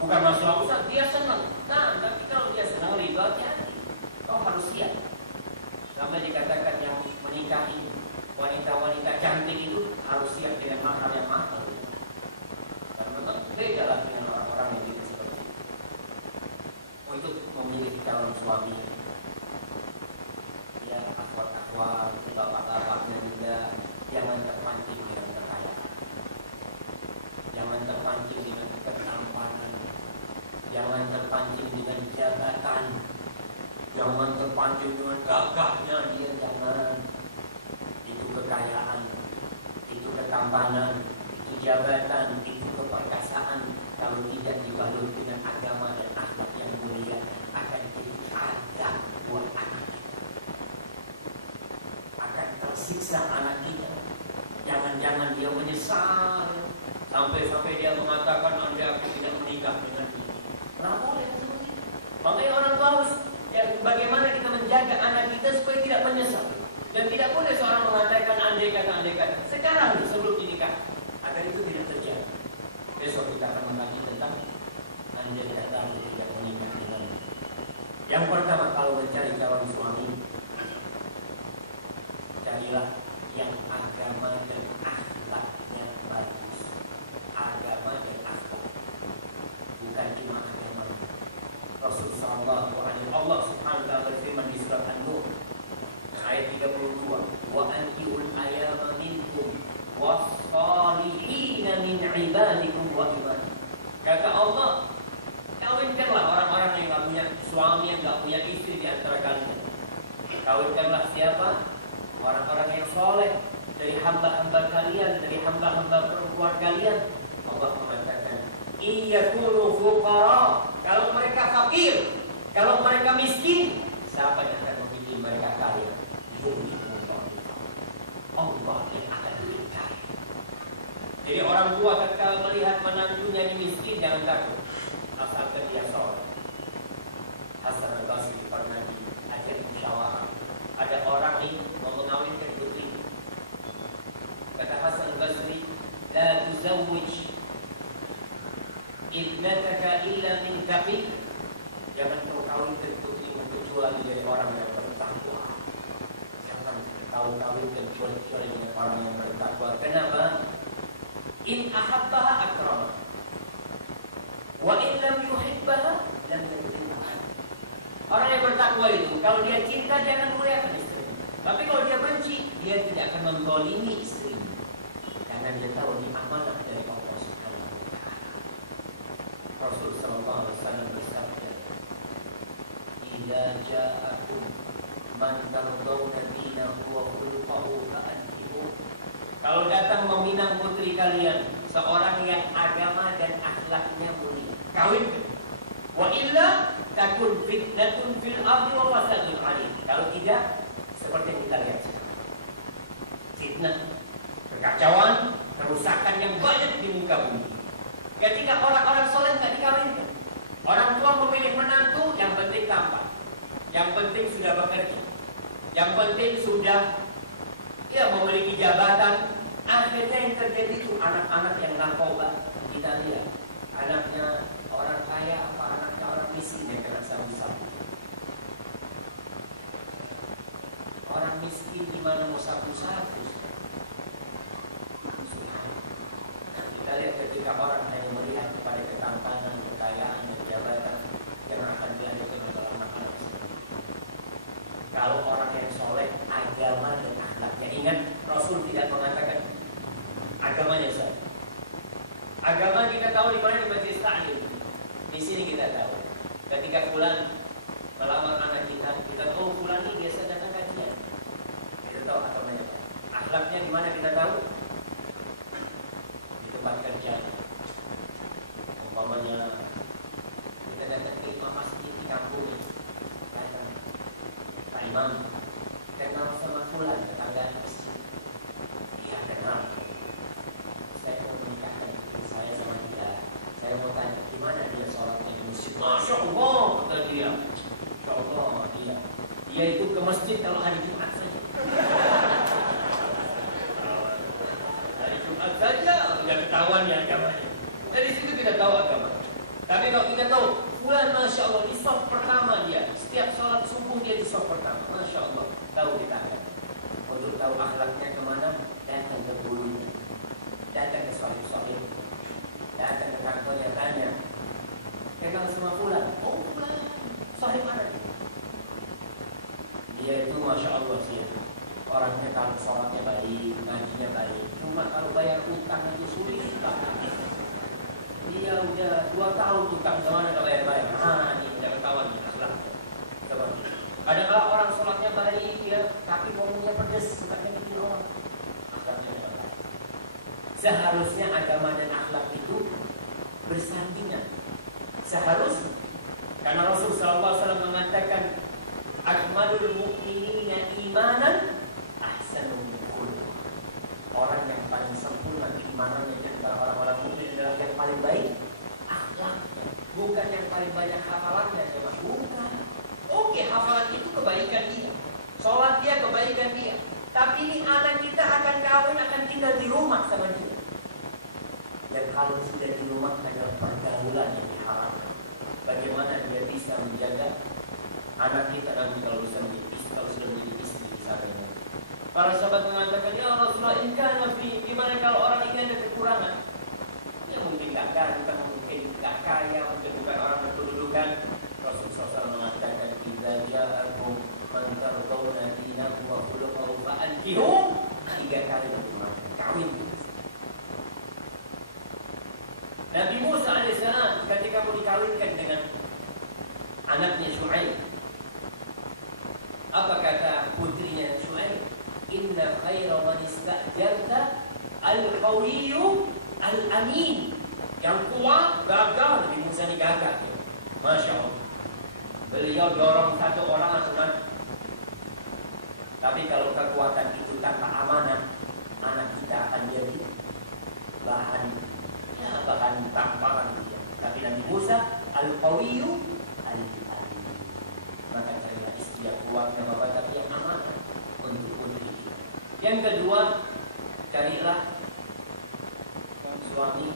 Bukan masalah Ustaz, dia senang. Nah, tapi kalau dia senang ridho, hati-hati. Kau harus siap. Sampai dikatakan yang menikahi wanita-wanita cantik itu harus siap dengan mahal yang mahal. Karena memang beda lah dengan orang-orang yang gitu seperti itu. Untuk memilih calon suami, ya akhwat-akhwat, bapak-bapaknya juga jangan terpancing dengan kekayaan. Jangan terpancing dengan ketampanan. Jangan terpancing dengan jabatan. Jangan terpancing dengan gagahnya dia, jangan. Itu kekayaan, itu ketampanan, itu jabatan, itu keperkasaan. Kalau tidak dibalut dengan agama dan akhlak yang mulia, akan jadi adab buat anak kita. Akan tersiksa anak kita. Jangan-jangan dia menyesal sampai-sampai dia mengatakan, Anda aku tidak menikah dengan dia. Nah, boleh seperti itu. Makanya orang tua harus bagaimana kita menjaga anak kita supaya tidak menyesal. Dan tidak boleh seorang mengatakan andai kata sekarang sebelum dinikah, agar itu tidak terjadi. Besok kita akan membagi tentang andai kata tidak menikah dengan. Yang pertama, kalau mencari calon suami, carilah yang agama dan akhlaknya bagus. Agama dan akhlak, bukan cuma agama. Rasulullah SAW, Allah Subhanahu wa taala berfirman di surat An-Nur ayat 32, wa ankiul ayama minkum was-salihina min ibadikum wa imanikum. Kata Allah, kawinkanlah orang-orang yang enggak punya suami, yang enggak punya istri di antara kalian. Kawinkanlah siapa? Orang-orang yang soleh dari hamba-hamba kalian, dari hamba-hamba perempuan kalian. Allah mengatakan, iyakunu fuqara, kalau mereka fakir, kalau mereka miskin, siapa yang akan memilih mereka kaya? Allah yang akan berikan. Jadi orang tua ketika melihat menantunya ini miskin, jangan takut, asalkan dia soleh. Hasan al-Basri pernah diajak musyawarah. Ada orang ini mau mengawinkan putri. Kata Hasan al-Basri, la tuzawwij ibnataka illa min taqi. Jangan kau kawinkan putrimu kecuali dari orang yang bertakwa. Jangan kau kawinkan kecuali dengan orang yang bertakwa. Kenapa? In ahabbaha akram, wa in lam yuhibbaha lam yakrimha. Orang yang bertakwa itu, kalau dia cinta jangan muliakan istri. Tapi kalau dia benci, dia tidak akan menzalimi istri. Karena dia tahu ini amanah dari Allah Subhanahu wa taala. Rasul sallallahu alaihi wasallam bersabda, "Idza ja'akum man tardawna dinahu wa khuluquhu fa'ankihu." Kalau datang meminang putri kalian, seorang yang agama dan akhlaknya mulia, kawinkan. Wa illa takun fitnatun fil ardi wa fasadun 'alim. Kalau tidak, seperti yang kita lihat sekarang. Fitnah, kekacauan, kerusakan yang banyak di muka bumi. Ketika orang-orang soleh tidak dikawinkan, orang tua memilih menantu, yang penting tampan, yang penting sudah bekerja, yang penting sudah memiliki jabatan. Akhirnya yang terjadi itu anak-anak yang narkoba. Kita lihat anaknya orang kaya apa anaknya orang miskin yang kena sabu-sabu. Orang miskin gimana mau sabu-sabu? Kita lihat ketika orang yang melihat kepada ketampanan, kekayaan, dan jabatan yang akan dilanjutkan oleh anak-anak seperti itu. Kalau orang yang soleh, agama dan akhlaknya. Ingat, Rasul tidak mengatakan agamanya saja. Agama kita tahu di mana, di majelis ta'lim. Di sini kita tahu. Ketika fulan melamar anak kita tahu fulan Dia itu ke masjid kalau hari Jumat saja. Hari Jumat saja udah ketahuan ya agamanya. Dari situ kita tahu agama. Tapi kalau kita tahu, bulan Masya Allah di shaf pertama dia, setiap sholat subuh dia di shaf pertama, Masya Allah, tahu kita akan. Untuk tahu akhlaknya kemana, datang ke guru, datang ke sahih-sahih, datang ke kantornya tanya, kenal sama fulan? Oh fulan, sahih mana? Dia itu Masya Allah sih, orangnya kalau sholatnya baik, ngajinya baik, cuma kalau bayar utang itu sulit banget. Dia udah 2 tahun utang kemana gak bayar-bayar. Ini udah ketahuan nih akhlak. Coba. Adakah orang sholatnya baik, ya, tapi ngomongnya pedes, sukanya bikin orang. Akhlaknya tidak baik. Seharusnya agama dan akhlak itu bersandingan. Seharusnya. Karena Rasulullah SAW mengatakan, akmalul mu'minina imanan ahsanul khuluq. Orang yang paling sempurna keimanannya di antara orang-orang mukmin adalah yang paling baik akhlaknya, bukan yang paling banyak hafalannya, bukan. Oke, hafalan itu kebaikan dia, sholat dia kebaikan dia, tapi ini anak kita akan kawin, akan tinggal di rumah sama dia. Dan kalau sudah di rumah adalah pergaulan yang diharapkan. Bagaimana dia bisa menjaga anak kita nanti kalau bisa menjadi istri, kalau sudah menjadi istri misalnya. Para sahabat mengatakan, ya Rasulullah, gimana kalau orang ini ada kekurangan? Ya mungkin gak ganteng, mungkin gak kaya, mungkin bukan orang berkedudukan. Rasulullah SAW mengatakan, idza ja'akum man tardawna dinahu wa khuluquhu fa'ankihu. 3 kali berjumlah, kawin. Nabi Musa alaihissalam ketika mau dikawinkan dengan anaknya Syuaib, apa kata putrinya Syuaib? Inna khaira man istajarta al-qawiyyu al-amin. Yang kuat gagal, Nabi Musa ini gagal. Masya Allah. Beliau dorong satu orang langsung mati. Tapi kalau kekuatan itu tanpa amanah, anak kita akan jadi bahan tamparan dia. Tapi Nabi Musa al-qawiyyu al-amin. Maka carilah istri yang kuat dan bapak tapi yang amanah untuk putri. Yang kedua, carilah suami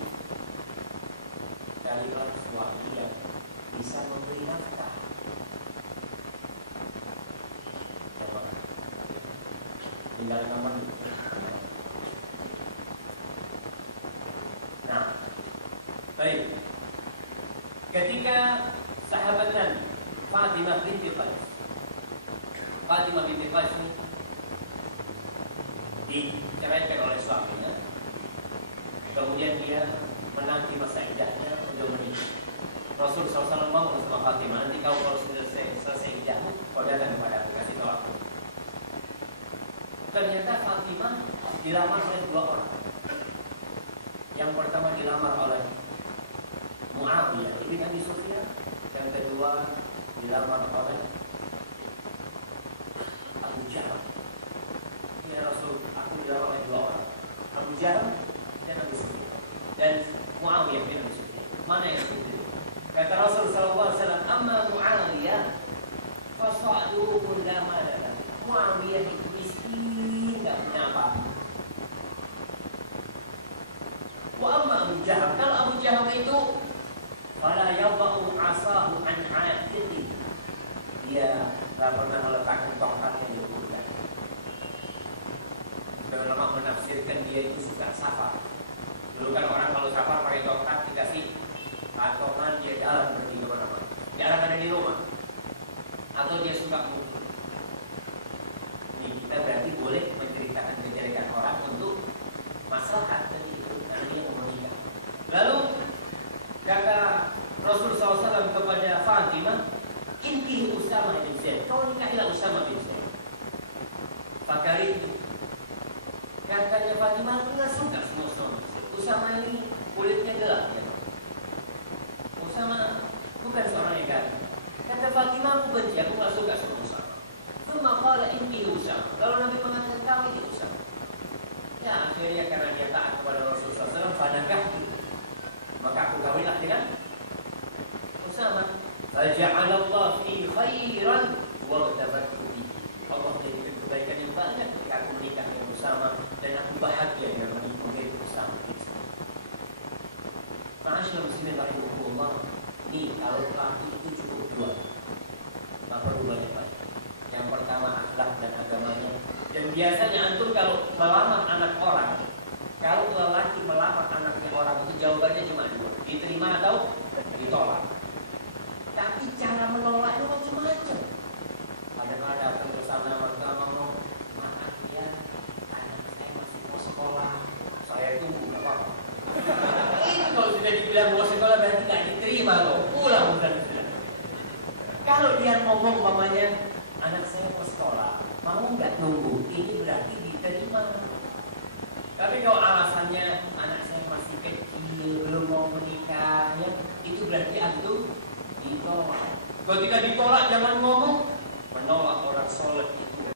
yang bisa memberi nafkah. Tinggal nomor. Nah, baik. Ketika sahabat Nabi Fatimah binti Qais ini diceraikan oleh suaminya, kemudian dia menanti masa iddahnya untuk menikah. Rasul SAW ngomong sama Fatimah, nanti kau kalau sudah selesai iddahmu, kau datang kepada aku, kasih tahu aku. Ternyata Fatimah dilamar oleh 2 orang. Yang pertama dilamar oleh Muawiyah ibn Abi Sufyan, yang kedua dilamar oleh Abu Jahal. Ya Rasul, aku dilamar oleh 2 orang, Abu Jahal dan Abu Sufyan dan Muawiyah bin Abi Sufyan. Mana yang lebih? Kata Rasul sallallahu alaihi wasallam, "Amma Muawiyah fa sa'duhu la malala." Muawiyah itu miskin, enggak punya apa-apa. Wa amma Abu Jahal, kalau Abu Jahal itu fala yadau asahu an 'atiqi. Dia enggak pernah meletakkan tongkatnya di pundak. Ulama menafsirkan dia itu suka safar. Dulu kan orang kalau safar pakai tongkat dikasih patongan, dia jalan pergi kemana-mana. Jarang ada di rumah. Atau dia suka mukul. Ini kita berarti boleh menceritakan kejelekan orang untuk maslahat dan itu karena dia mau menikah. Lalu kata Rasul SAW kepada Fatimah, "Inkihi Usama bin Zaid." Kau nikahilah Usama bin Zaid. Fakari itu. Katanya Fatimah, aku nggak suka sama Usama ini kulitnya gelap ya. Usama bukan seorang yang ganteng. Kata Fatimah, aku benci, aku nggak suka sama Usama. Cuma qala inni Usama. Kalau Nabi mengatakan kau ini Usama. Ya akhirnya karena dia taat kepada Rasulullah SAW, fadakah maka aku kawinlah dengan Usama. Faja'alallah fi khairan wa tabattu Masyaallah muslimin rahimahullah. Nih kalau laki itu cukup dua. Nggak perlu banyak. Yang pertama akhlak dan agamanya. Dan biasanya antum kalau melamar anak orang, kalau lelaki melamar anaknya orang itu jawabannya cuma dua, diterima atau ditolak. Tapi cara menolaknya macam-macam. Kadang-kadang datang ke sana mereka ngomong, maaf ya, anak saya masih mau sekolah, saya tunggu nggak apa-apa. Ini kalau sudah dibilang mau sekolah berarti nggak diterima loh, pulang sudah. Kalau dia ngomong mamanya, anak saya mau sekolah, mau nggak nunggu, ini berarti diterima. Tapi kalau alasannya anak saya masih kecil, belum mau menikah, ya itu berarti antum ditolak. Ketika ditolak jangan ngomong menolak orang soleh itu